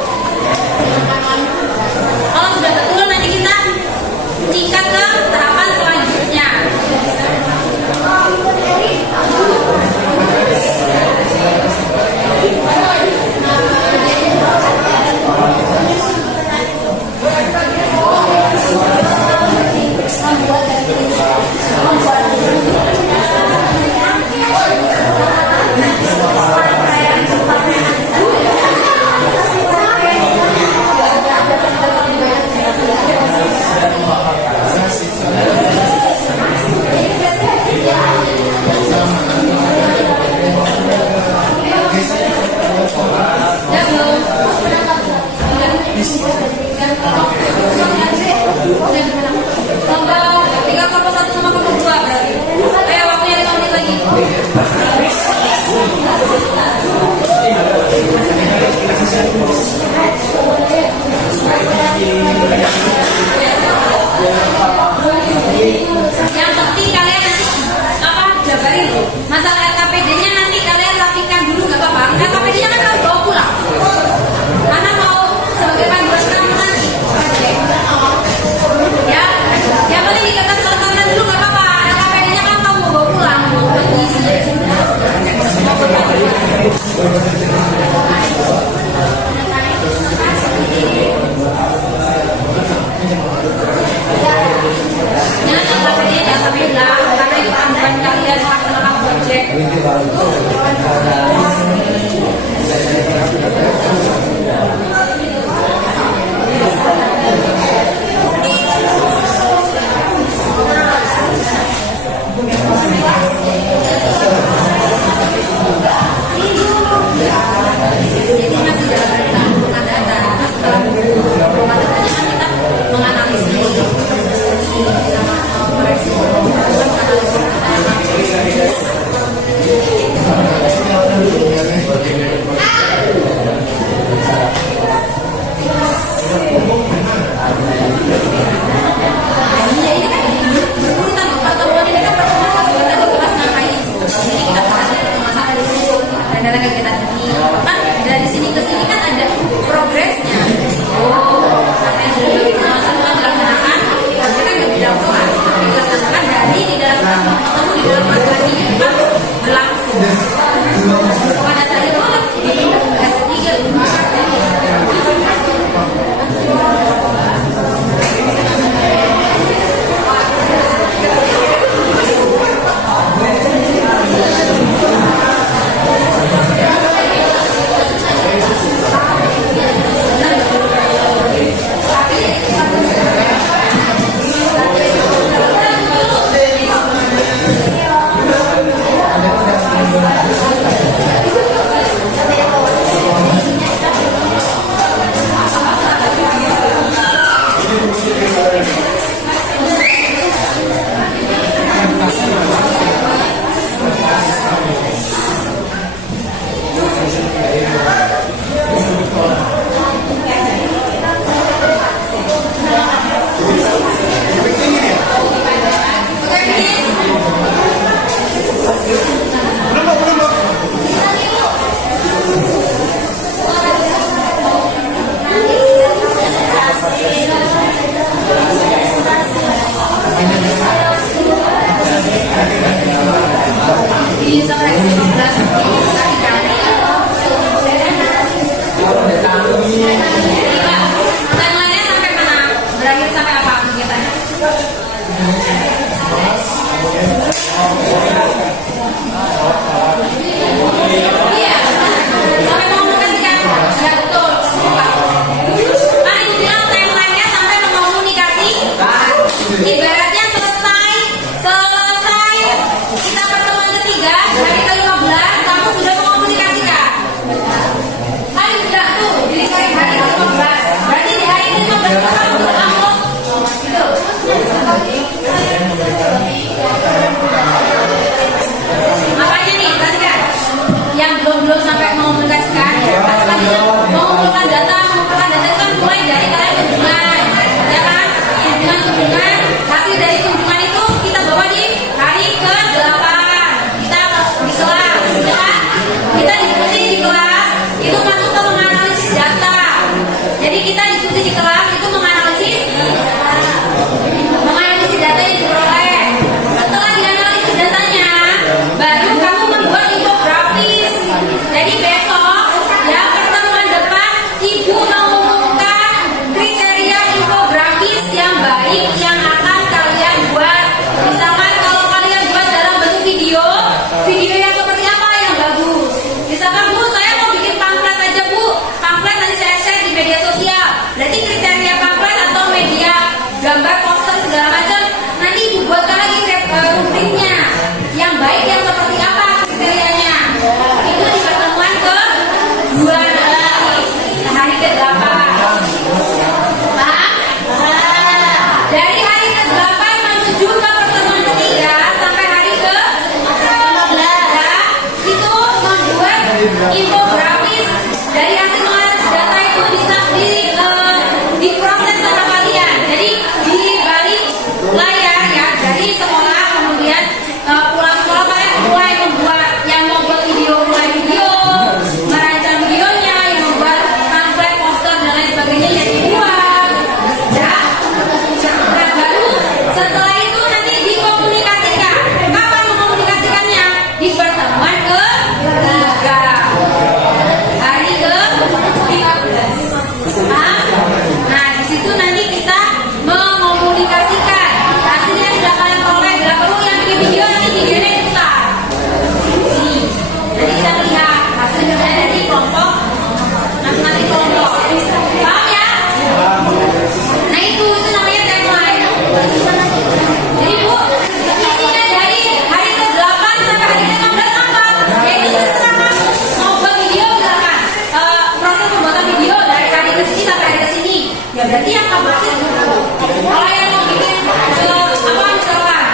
Kalau sudah betul nanti kita tingkat ke tahapan selanjutnya. Lomba 3,5 kita diskusi di kelas itu menganalisis data yang diperoleh. Setelah dianalisis datanya, baru kamu membuat infografis. Jadi besok ya pertemuan depan ibu mengumumkan kriteria infografis yang baik yang akan kalian buat. Misalkan kalau kalian buat dalam bentuk video yang seperti apa yang bagus. Misalkan Bu, saya mau bikin pamflet aja Bu. Pamflet nanti saya share di media sosial. Berarti kriteria pamflet atau media gambar, poster segala macam nanti ibu buatkan lagi rubriknya. Yang baik yang seperti apa kriterianya. Itu di pertemuan ke-2 hari ke-8. Paham? Dari hari ke-8 menuju ke pertemuan ke-3 sampai hari ke-15 itu membuat infografis dari hasil menganalisis data itu bisa diproses sama kalian. Jadi di balik layar ya dari sekolah kemudian pulang sekolah kalian mulai membuat yang membuat video, merancang videonya, yang membuat pamflet, poster dan lain sebagainya yang dibuat. Ya. Nah, baru setelah itu nanti dikomunikasikan. Kapan mengkomunikasikannya? Di pertemuan ke-3 hari ke-15. Nah, di situ nanti kita mengkomunikasikan hasilnya sudah kalian peroleh. Bila perlu yang bikin video nanti videonya diputar. Sini. Nanti kita lihat hasilnya dari kelompok masing-masing kelompok. Paham ya? Nah itu namanya timeline. Jadi Bu, isinya dari hari ke-8 sampai hari ke-15 apa? Ya itu terserah kamu. Mau buat video misalkan proses pembuatan video dari hari ke sini sampai hari ke sini. Ya berarti yang kamu hasil. Kalau yang mau bikin apa misalkan?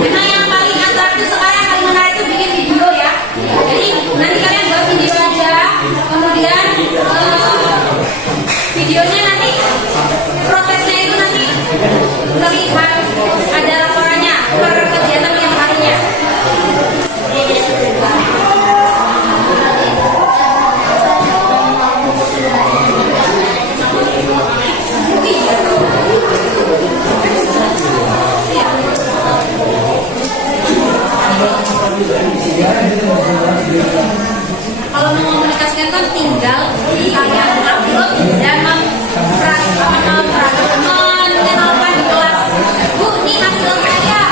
Memang yang paling atraktif sekarang paling menarik itu bikin video ya. Jadi nanti kalian buat video aja, kemudian videonya nanti prosesnya itu nanti terlihat ada laporannya per kegiatan yang harinya. Kalau mengkomunikasikan kan tinggal kalian upload dan mengenalkan di kelas. Bu, ini hasil saya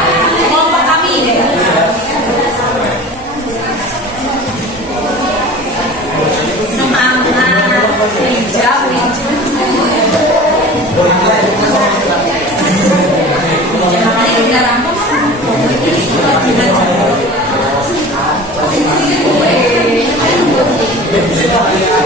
kelompok kami deh. Semangat, hijau. Jangan kita rampung. Dan semuanya,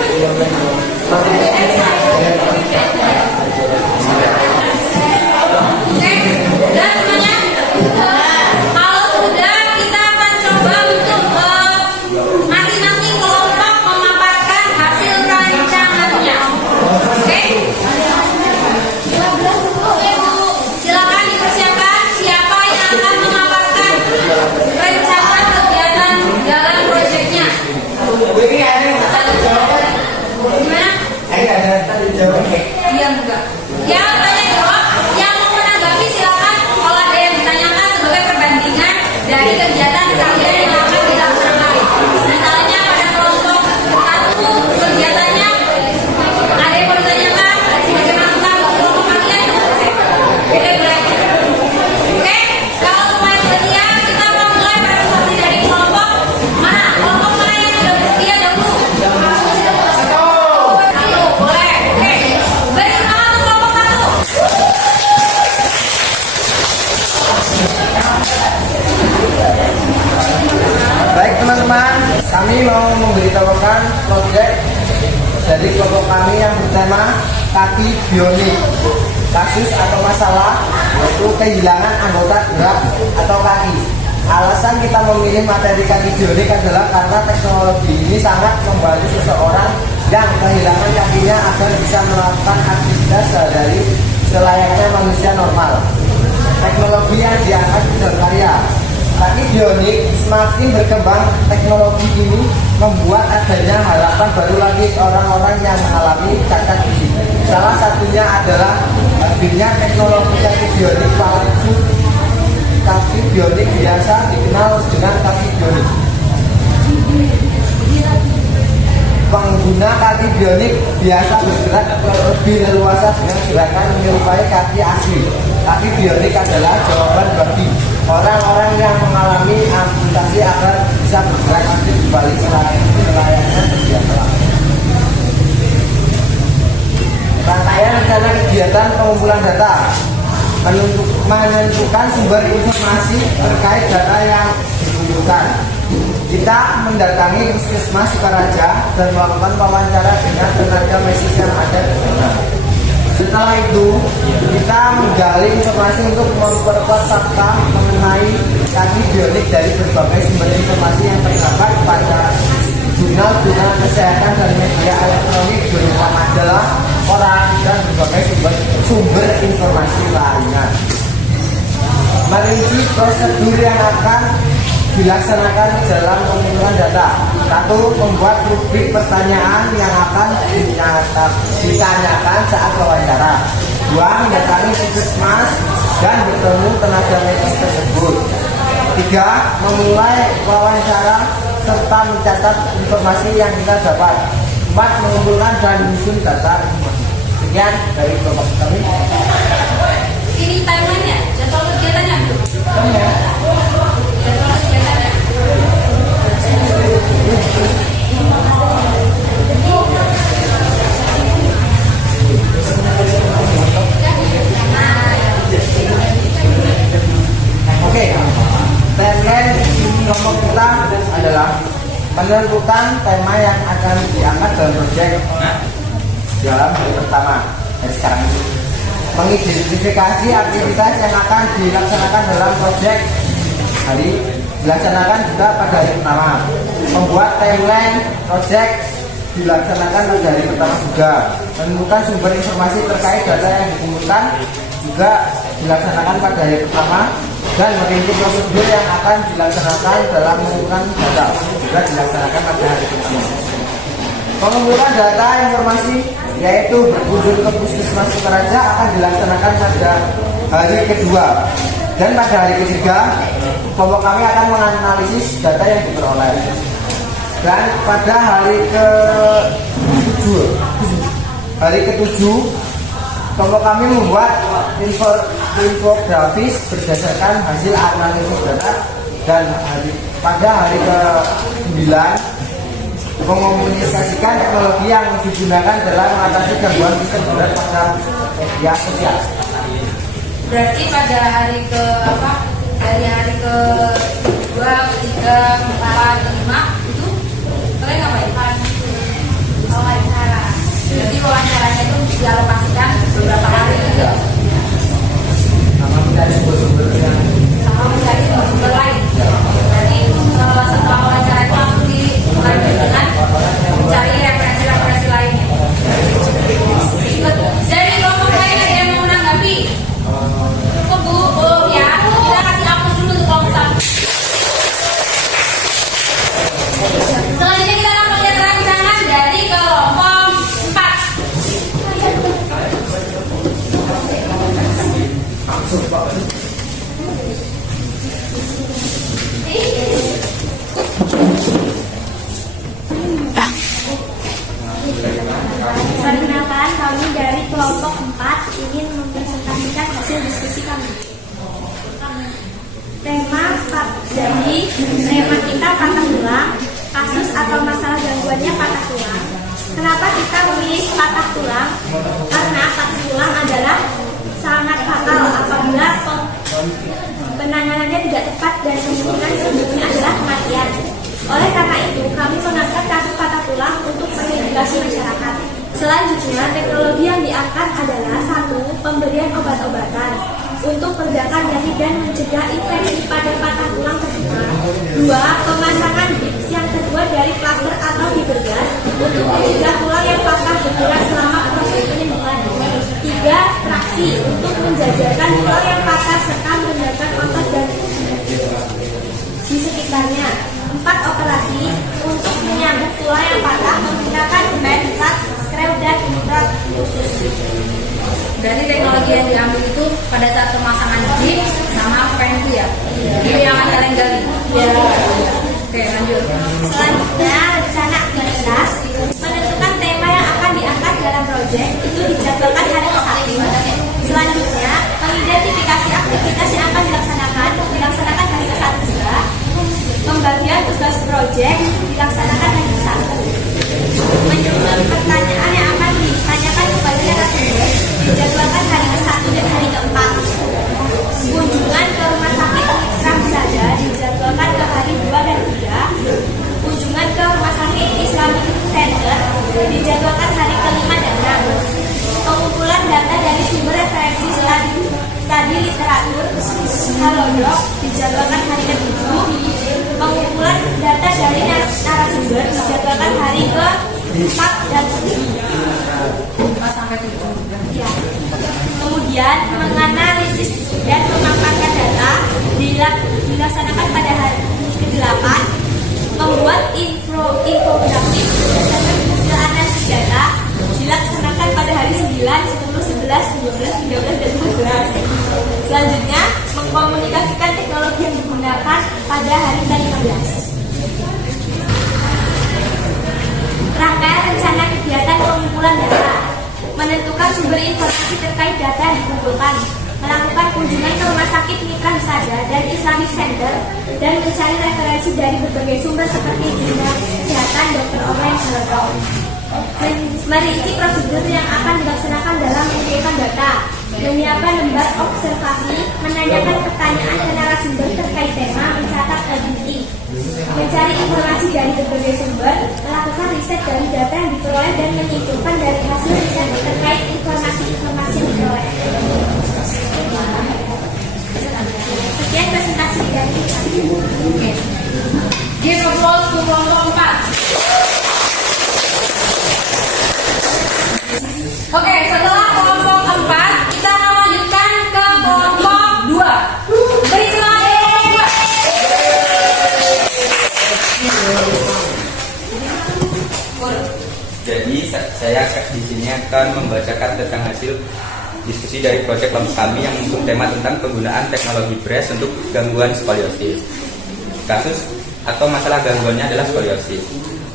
kalau sudah kita akan coba untuk masing-masing kelompok memaparkan hasil rancangannya. Oke? Silakan dipersiapkan siapa yang akan memaparkan rencana kegiatan dalam proyeknya. Gimana? Iya enggak. Ya tanya jawab. Yang mau menanggapi silakan. Kalau ada yang ditanyakan sebagai perbandingan dari kegiatan kalian yang akan dilaksanakan. Misalnya pada kelompok 1 kegiatannya ada yang mau ditanyakan sebagai masukan buat kelompok kalian. Boleh. Oke. Kalau semuanya sudah siap, kita akan mulai presentasi dari kelompok mana? Kelompok mana yang sudah bersedia dahulu? Boleh. Oke. Beri semangat untuk kelompok 1. Baik teman-teman, kami mau memberitahukan proyek dari kelompok kami yang bertema kaki bionik. Kasus atau masalah yaitu kehilangan anggota gerak atau kaki. Alasan kita memilih materi kaki bionik adalah karena teknologi ini sangat membantu seseorang yang kehilangan kakinya agar bisa melakukan aktivitas sehari-hari selayaknya manusia normal. Teknologi yang diangkat di karya Kaki bionik semakin berkembang, teknologi ini membuat adanya harapan baru lagi orang-orang yang mengalami cacat fisik. Salah satunya adalah hadirnya teknologi kaki bionik palsu. Kaki bionik biasa dikenal dengan kaki bionik. Pengguna kaki bionik biasa bergerak lebih leluasa dengan gerakan menyerupai kaki asli. Kaki bionik adalah jawaban bagi orang-orang yang mengalami amputasi agar bisa bergerak aktif kembali selayaknya biasa. Rangkaian rencana kegiatan pengumpulan data menentukan sumber informasi terkait data yang dikumpulkan. Kita mendatangi Puskesmas Sukaraja dan melakukan wawancara dengan tenaga medis yang ada di sana. Setelah itu, kita menggali informasi untuk memperkuat fakta mengenai kaki bionik dari berbagai sumber informasi yang terdapat pada jurnal-jurnal kesehatan dan media elektronik berupa majalah, koran, dan berbagai sumber informasi lainnya. Merinci prosedur yang akan dilaksanakan dalam pengumpulan data. 1. Membuat rubrik pertanyaan yang akan ditanyakan saat wawancara. 2. Mendatangi puskesmas dan bertemu tenaga medis tersebut. 3. Memulai wawancara serta mencatat informasi yang kita dapat. 4. Mengumpulkan dan menyusun data informasi. Sekian dari kelompok kami. Ini timeline-nya, jadwal kegiatannya. Ya. Jadwal kegiatannya. Oke, timeline kelompok kita adalah menentukan tema yang akan diangkat dalam proyek dalam hari pertama dari sekarang ini. Mengidentifikasi aktivitas yang akan dilaksanakan dalam proyek hari dilaksanakan juga pada hari pertama. Membuat timeline proyek dilaksanakan pada hari pertama juga. Menentukan sumber informasi terkait data yang dikumpulkan juga dilaksanakan pada hari pertama. Dan merinci prosedur yang akan dilaksanakan dalam mengumpulkan data juga dilaksanakan pada hari pertama. Pengumpulan data informasi yaitu berkunjung ke Puskesmas Sukaraja akan dilaksanakan pada hari kedua. Dan pada hari ketiga, kelompok kami akan menganalisis data yang diperoleh. Dan pada hari ketujuh, kelompok kami membuat infografis berdasarkan hasil analisis data. Dan pada hari ke-9, mengomunikasikan teknologi yang digunakan dalam mengatasi gangguan keseimbangan pada media sosial. Berarti pada hari ke apa? Dari hari ke 2, 3, 4, 5 itu kalian ngapain? Wawancara. Jadi wawancaranya itu dialokasikan beberapa hari gitu. Sama mencari sumber-sumber lain. Jadi setelah wawancara itu langsung dilanjut dengan mencari referensi lainnya. Dari kelompok lain ada yang mau menanggapi? Cukup Bu, belum ya? Kita kasih aplaus dulu untuk kelompok 1. Selanjutnya kita akan melihat rancangan dari kelompok 4. Perkenalkan, kami dari kelompok 4 ingin mempresentasikan hasil diskusi kami. Tema kita patah tulang, kasus atau masalah gangguannya patah tulang. Kenapa kita memilih patah tulang? Karena patah tulang adalah sangat fatal apabila penanganannya tidak tepat dan kemungkinan selanjutnya adalah kematian. Oleh karena itu, kami mengangkat kasus patah tulang untuk mengedukasi masyarakat. Selanjutnya, teknologi yang diangkat adalah 1. Pemberian obat-obatan untuk meredakan nyeri dan mencegah infeksi pada patah tulang terbuka. 2. Pemasangan gips yang terbuat dari plaster atau fiberglass untuk mencegah tulang yang patah bergerak selama proses penyembuhan. 3. Traksi untuk menjajarkan tulang yang patah serta merendahkan otot dan sekitarnya. 4. Operasi untuk menyambung tulang yang patah menggunakan pen, cat, screw, dan urat khusus. Berarti teknologi yang diambil itu pada saat pemasangan chip sama pen itu ya? Ini yang akan kalian gali? Ya. Oke, lanjut. Selanjutnya, rencana aktivitas menentukan tema yang akan diangkat dalam proyek itu dijadwalkan hari ke-1. Selanjutnya, mengidentifikasi aktivitas yang akan dilaksanakan hari ke-1 juga. Pembagian tugas proyek dilaksanakan hari ke-1. Menyusun pertanyaan yang akan ditanyakan kepada narasumber dijadwalkan hari ke-1 dan hari ke-4. Kunjungan ke rumah sakit Mitra Husada dijadwalkan ke hari 2 dan 3. Kunjungan ke rumah sakit Islamic Center dijadwalkan hari ke-5 dan 6. Pengumpulan data dari sumber referensi studi literatur Halodoc dijadwalkan hari ke-7. Pengumpulan data dari narasumber dijadwalkan hari ke-4 dan 4 sampai 7. ya. Kemudian menganalisis dan memaparkan data dilaksanakan pada hari ke-8. Membuat infografis berdasarkan hasil analisis data dilaksanakan pada hari 9, 10, 11, 12, 13, dan 14. Selanjutnya, mengkomunikasikan teknologi yang digunakan pada hari ke-15. Rangkaian rencana kegiatan pengumpulan data, menentukan sumber informasi terkait data yang dikumpulkan, melakukan kunjungan ke rumah sakit Mitra Husada dan Islamic Center, dan mencari referensi dari berbagai sumber seperti Dinas Kesehatan, Dokter Online, Halodoc. Merinci prosedur yang akan dilaksanakan dalam mengumpulkan data, menyiapkan lembar observasi, menanyakan pertanyaan ke narasumber terkait tema, mencatat LBT, mencari informasi dari berbagai sumber, melakukan riset dari data yang diperoleh dan menyimpulkan dari hasil riset terkait informasi-informasi yang diperoleh. Sekian presentasi dari kami. Give applause to kelompok 4. Oke, setelah kelompok 4, kita akan lanjutkan ke kelompok 2. Beri semangat kelompok 2. Jadi saya di sini akan membacakan tentang hasil diskusi dari proyek kelompok kami yang mengusung tema tentang penggunaan teknologi BRES untuk gangguan skoliosis. Kasus atau masalah gangguannya adalah skoliosis.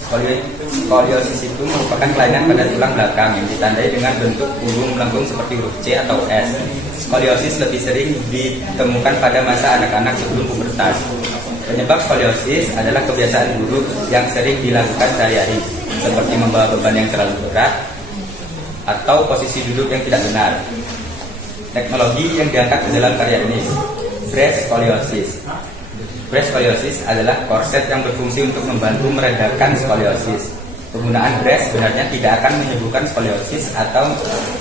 Skoliosis itu merupakan kelainan pada tulang belakang yang ditandai dengan bentuk punggung melengkung seperti huruf C atau S. Skoliosis lebih sering ditemukan pada masa anak-anak sebelum pubertas. Penyebab skoliosis adalah kebiasaan buruk yang sering dilakukan sehari-hari, seperti membawa beban yang terlalu berat atau posisi duduk yang tidak benar. Teknologi yang diangkat ke dalam karya ini, BRES skoliosis. BRES skoliosis adalah korset yang berfungsi untuk membantu meredakan skoliosis. Penggunaan BRES sebenarnya tidak akan menyembuhkan skoliosis atau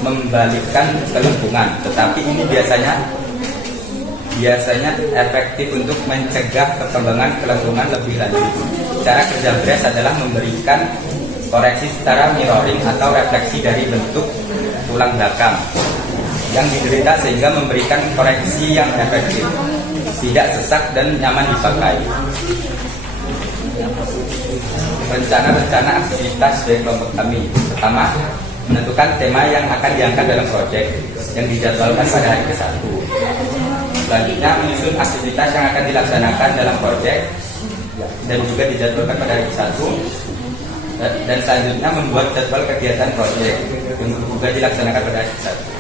membalikkan kelengkungan, tetapi ini biasanya efektif untuk mencegah perkembangan kelengkungan lebih lanjut. Cara kerja BRES adalah memberikan koreksi secara mirroring atau refleksi dari bentuk tulang belakang yang diderita sehingga memberikan koreksi yang efektif, tidak sesak dan nyaman dipakai. Rencana aktivitas dari kelompok kami. Pertama, menentukan tema yang akan diangkat dalam proyek yang dijadwalkan pada hari ke-1. Selanjutnya, menyusun aktivitas yang akan dilaksanakan dalam proyek dan juga dijadwalkan pada hari ke-1. Dan selanjutnya membuat jadwal kegiatan proyek yang juga dilaksanakan pada hari ke-1.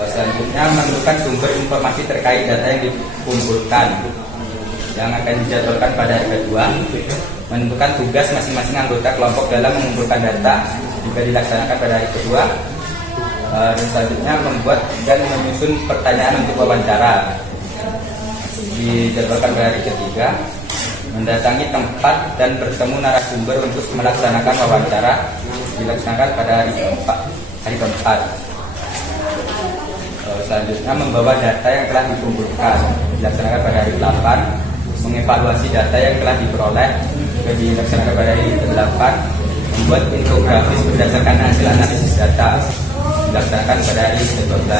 Selanjutnya menentukan sumber informasi terkait data yang dikumpulkan yang akan dijadwalkan pada hari ke-2. Menentukan tugas masing-masing anggota kelompok dalam mengumpulkan data juga dilaksanakan pada hari ke-2. Dan selanjutnya membuat dan menyusun pertanyaan untuk wawancara dijadwalkan pada hari ke-3. Mendatangi tempat dan bertemu narasumber untuk melaksanakan wawancara dilaksanakan pada hari keempat. Selanjutnya membawa data yang telah dikumpulkan dilaksanakan pada hari ke-8. Mengevaluasi data yang telah diperoleh dilaksanakan pada hari ke-8. Membuat infografis berdasarkan hasil analisis data dilaksanakan pada hari ke-12.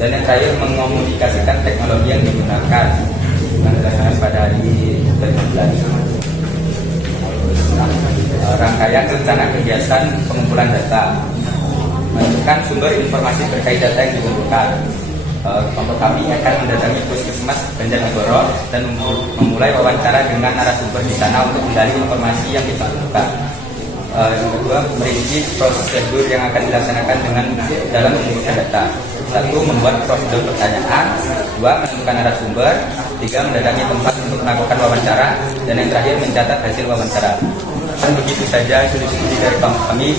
Dan yang terakhir, mengomunikasikan teknologi yang digunakan pada hari ke-12. Rangkaian rencana kegiatan pengumpulan data, menentukan sumber informasi terkait data yang dikumpulkan. Kelompok kami akan mendatangi Puskesmas Banjarnegara dan memulai wawancara dengan narasumber di sana untuk menggali informasi yang kita lakukan. Yang kedua, merinci prosedur yang akan dilaksanakan dalam mengumpulkan data. 1. Membuat prosedur pertanyaan. 2. Menentukan narasumber. 3. Mendatangi tempat untuk melakukan wawancara. Dan yang terakhir, mencatat hasil wawancara. Dan begitu saja solusi dari kami.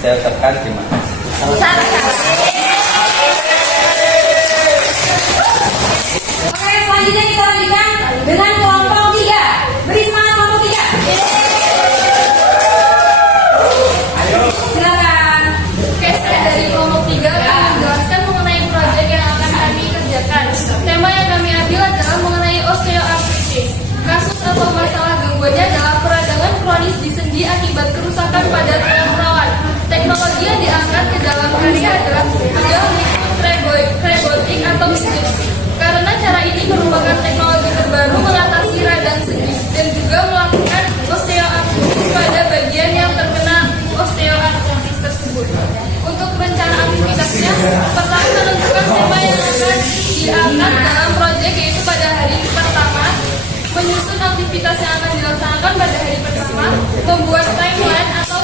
Saya ucapkan terima kasih. Oke, selanjutnya kita lanjutkan dengan kelompok 3. Beri semangat kelompok 3. Silakan. Oke, saya dari kelompok 3 akan menjelaskan mengenai proyek yang akan kami kerjakan. Tema yang kami ambil adalah mengenai osteoartritis. Kasus atau masalah gangguannya adalah peradangan kronis di sendi akibat kerusakan pada tulang rawan. Teknologi yang diangkat ke dalam karya adalah model mikrotrebotik atau injeksi. Karena cara ini merupakan teknologi terbaru mengatasi radang sendi dan juga melakukan osteoartritis pada bagian yang terkena osteoartritis tersebut. Untuk rencana aktivitasnya, pertama menentukan tema yang akan diangkat dalam proyek, yaitu pada hari pertama, menyusun aktivitas yang akan dilaksanakan pada hari pertama, membuat timeline atau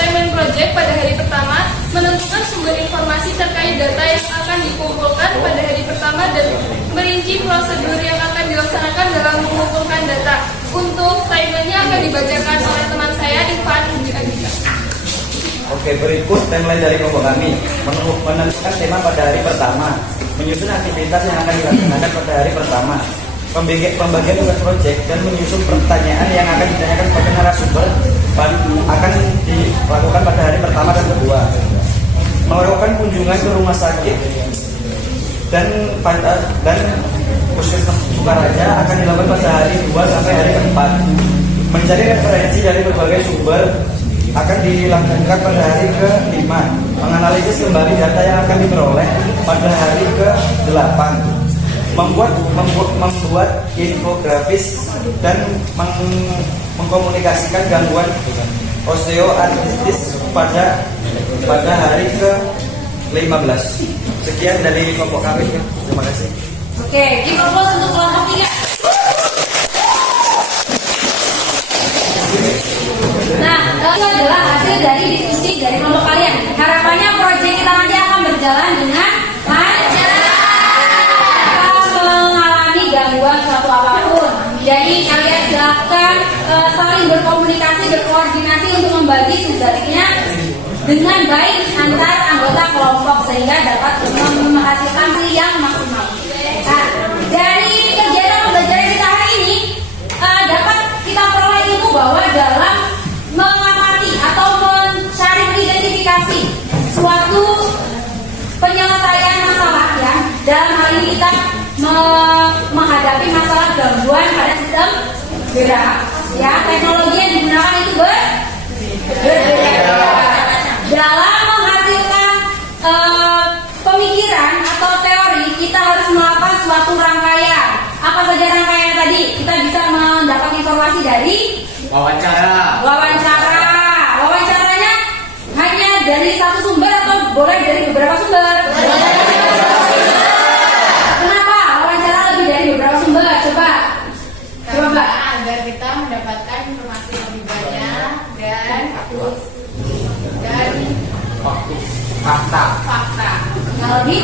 timeline project pada hari pertama, menentukan sumber informasi terkait data yang akan dikumpulkan pada hari pertama, dan merinci prosedur yang akan dilaksanakan dalam mengumpulkan data. Untuk timeline-nya akan dibacakan oleh teman saya, Ivan Agita. Oke, berikut timeline dari kelompok kami. Menentukan tema pada hari pertama, menyusun aktivitas yang akan dilaksanakan pada hari pertama, pembagian tugas proyek, dan menyusun pertanyaan yang akan ditanyakan kepada narasumber akan dilakukan pada hari pertama dan kedua. Melakukan kunjungan ke rumah sakit dan Puskesmas Sukaraja akan dilakukan pada hari 2 sampai hari ke-4. Mencari referensi dari berbagai sumber akan dilakukan pada hari ke-5. Menganalisis kembali data yang akan diperoleh pada hari ke-8. Membuat infografis dan mengkomunikasikan gangguan osteoartritis pada hari ke-15. Sekian dari kelompok kami. Terima kasih. Oke, kita close untuk kelompok 3. Nah, itu adalah hasil dari diskusi dari kelompok kalian. Harapannya proyek kita nanti akan berjalan dengan lancar, tanpa mengalami gangguan suatu apapun. Jadi kalian silakan saling berkomunikasi, berkoordinasi untuk membagi tugasnya dengan baik antar anggota kelompok sehingga dapat menghasilkan hasil yang maksimal. Nah, dari kegiatan pembelajaran kita hari ini dapat kita peroleh ilmu bahwa dalam mengamati atau mencari identifikasi suatu penyelesaian masalah, ya, dalam hal ini kita menghadapi masalah gangguan pada sistem gerak, ya, teknologi yang digunakan itu berbeda. Dalam menghasilkan pemikiran atau teori, kita harus melakukan suatu rangkaian. Apa saja rangkaian tadi? Kita bisa mendapat informasi dari Wawancaranya hanya dari satu sumber atau boleh dari beberapa sumber? Kenapa wawancara lebih dari beberapa sumber? Coba. Agar kita mendapatkan informasi lebih banyak dan fakta. Yang lebih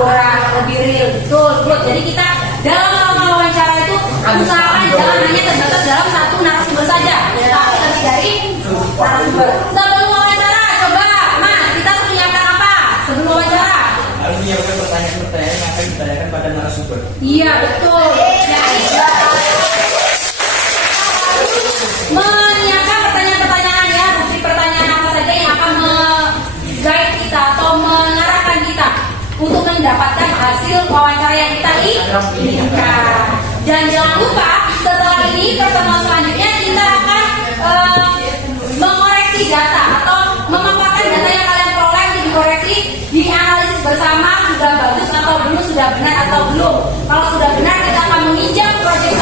kurang, lebih real, betul. Jadi kita dalam melakukan wawancara itu usahakan jangan hanya terbatas dalam satu narasumber saja, tapi lebih dari narasumber. Sebelum wawancara, coba Mas, kita harus menyiapkan apa sebelum wawancara? Harus menyiapkan pertanyaan-pertanyaan yang akan ditanyakan pada narasumber. Iya, betul. Menyiapkan pertanyaan-pertanyaan, ya, bukti pertanyaan apa saja yang akan guide kita atau mengarahkan kita untuk mendapatkan hasil wawancara yang kita inginkan. Dan jangan lupa setelah ini pertemuan selanjutnya kita akan mengoreksi data atau memaparkan data yang kalian peroleh untuk dikoreksi, dianalisis bersama sudah bagus atau belum, sudah benar atau belum. Kalau sudah benar, kita akan menginjak proyek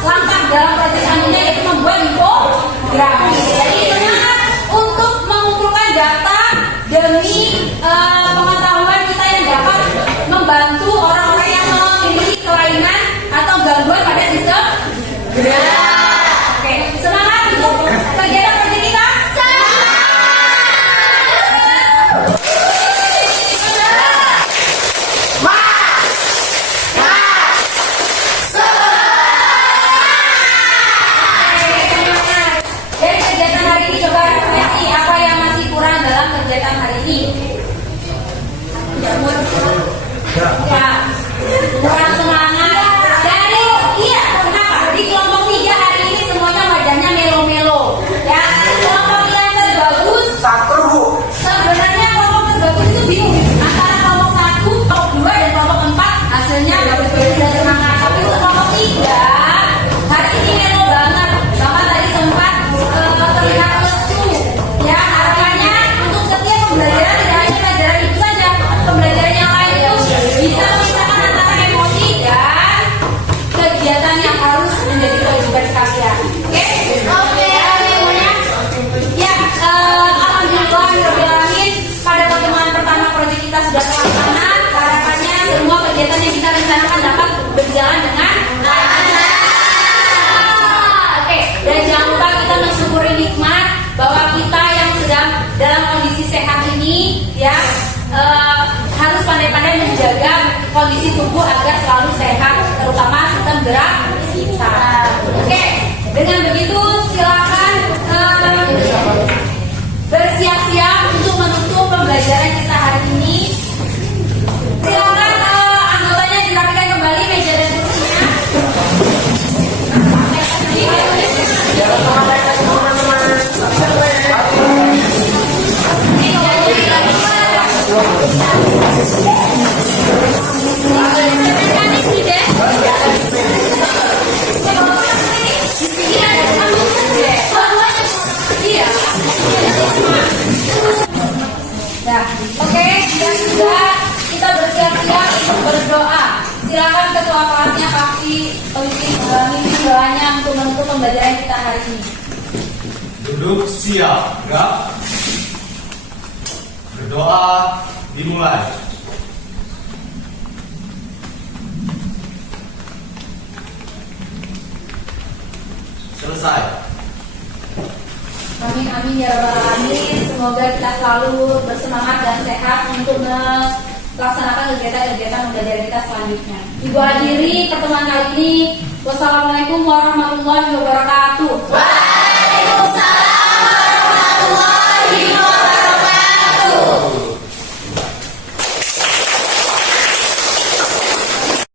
langkah dalam proyek selanjutnya, yaitu membuat infografis. Jadi semangat untuk mengumpulkan data demi pengetahuan kita yang dapat membantu orang-orang yang memiliki kelainan atau gangguan pada sistem gerak. Oke, semangat untuk kegiatan proyek kita. Dari kegiatan hari ini coba refleksi apa yang masih kurang dalam kegiatan hari ini. Ya, kurang semangat. Dari kenapa? Di kelompok 3 hari ini semuanya wajahnya melo-melo. Ya, kelompok yang terbagus. Sebenarnya kelompok terbagus itu bingung antara kelompok 1, kelompok 2, dan kelompok 4. Hasilnya berbeda dan semangat. Tapi kelompok 3 hari ini melo banget. Bahkan tadi sempat terlihat lesu. Ya, harapannya untuk setiap pembelajaran tidak hanya pelajaran itu saja, pembelajaran yang lain itu bisa memisahkan antara emosi dan kegiatan yang harus menjadi kewajiban kalian. Oke? Ya, semuanya. Ya, alhamdulillah pada pertemuan pertama proyek kita sudah terlaksana. Harapannya semua kegiatan yang kita rencanakan dapat berjalan dengan lancar. Oke, dan jangan lupa kita mensyukuri nikmat bahwa kita yang sedang dalam kondisi sehat ini, ya, harus pandai-pandai menjaga kondisi tubuh agar selalu sehat, terutama sistem gerak kita. Oke, dengan begitu silakan bersiap-siap untuk menutup pembelajaran kita hari ini. Silakan anggotanya dirapikan kembali meja dan kursinya. Nah, oke, dan sudah kita bersiap-siap untuk berdoa. Silakan ketua kelasnya kasih memimpin doanya untuk menutup pembelajaran kita hari ini. Duduk siap, gerak. Berdoa dimulai. Selesai. Amin amin ya rabbal alamin. Semoga kita selalu bersemangat dan sehat untuk melaksanakan kegiatan-kegiatan pembelajaran kita selanjutnya. Ibu hadiri pertemuan kali ini. Wassalamualaikum warahmatullahi wabarakatuh.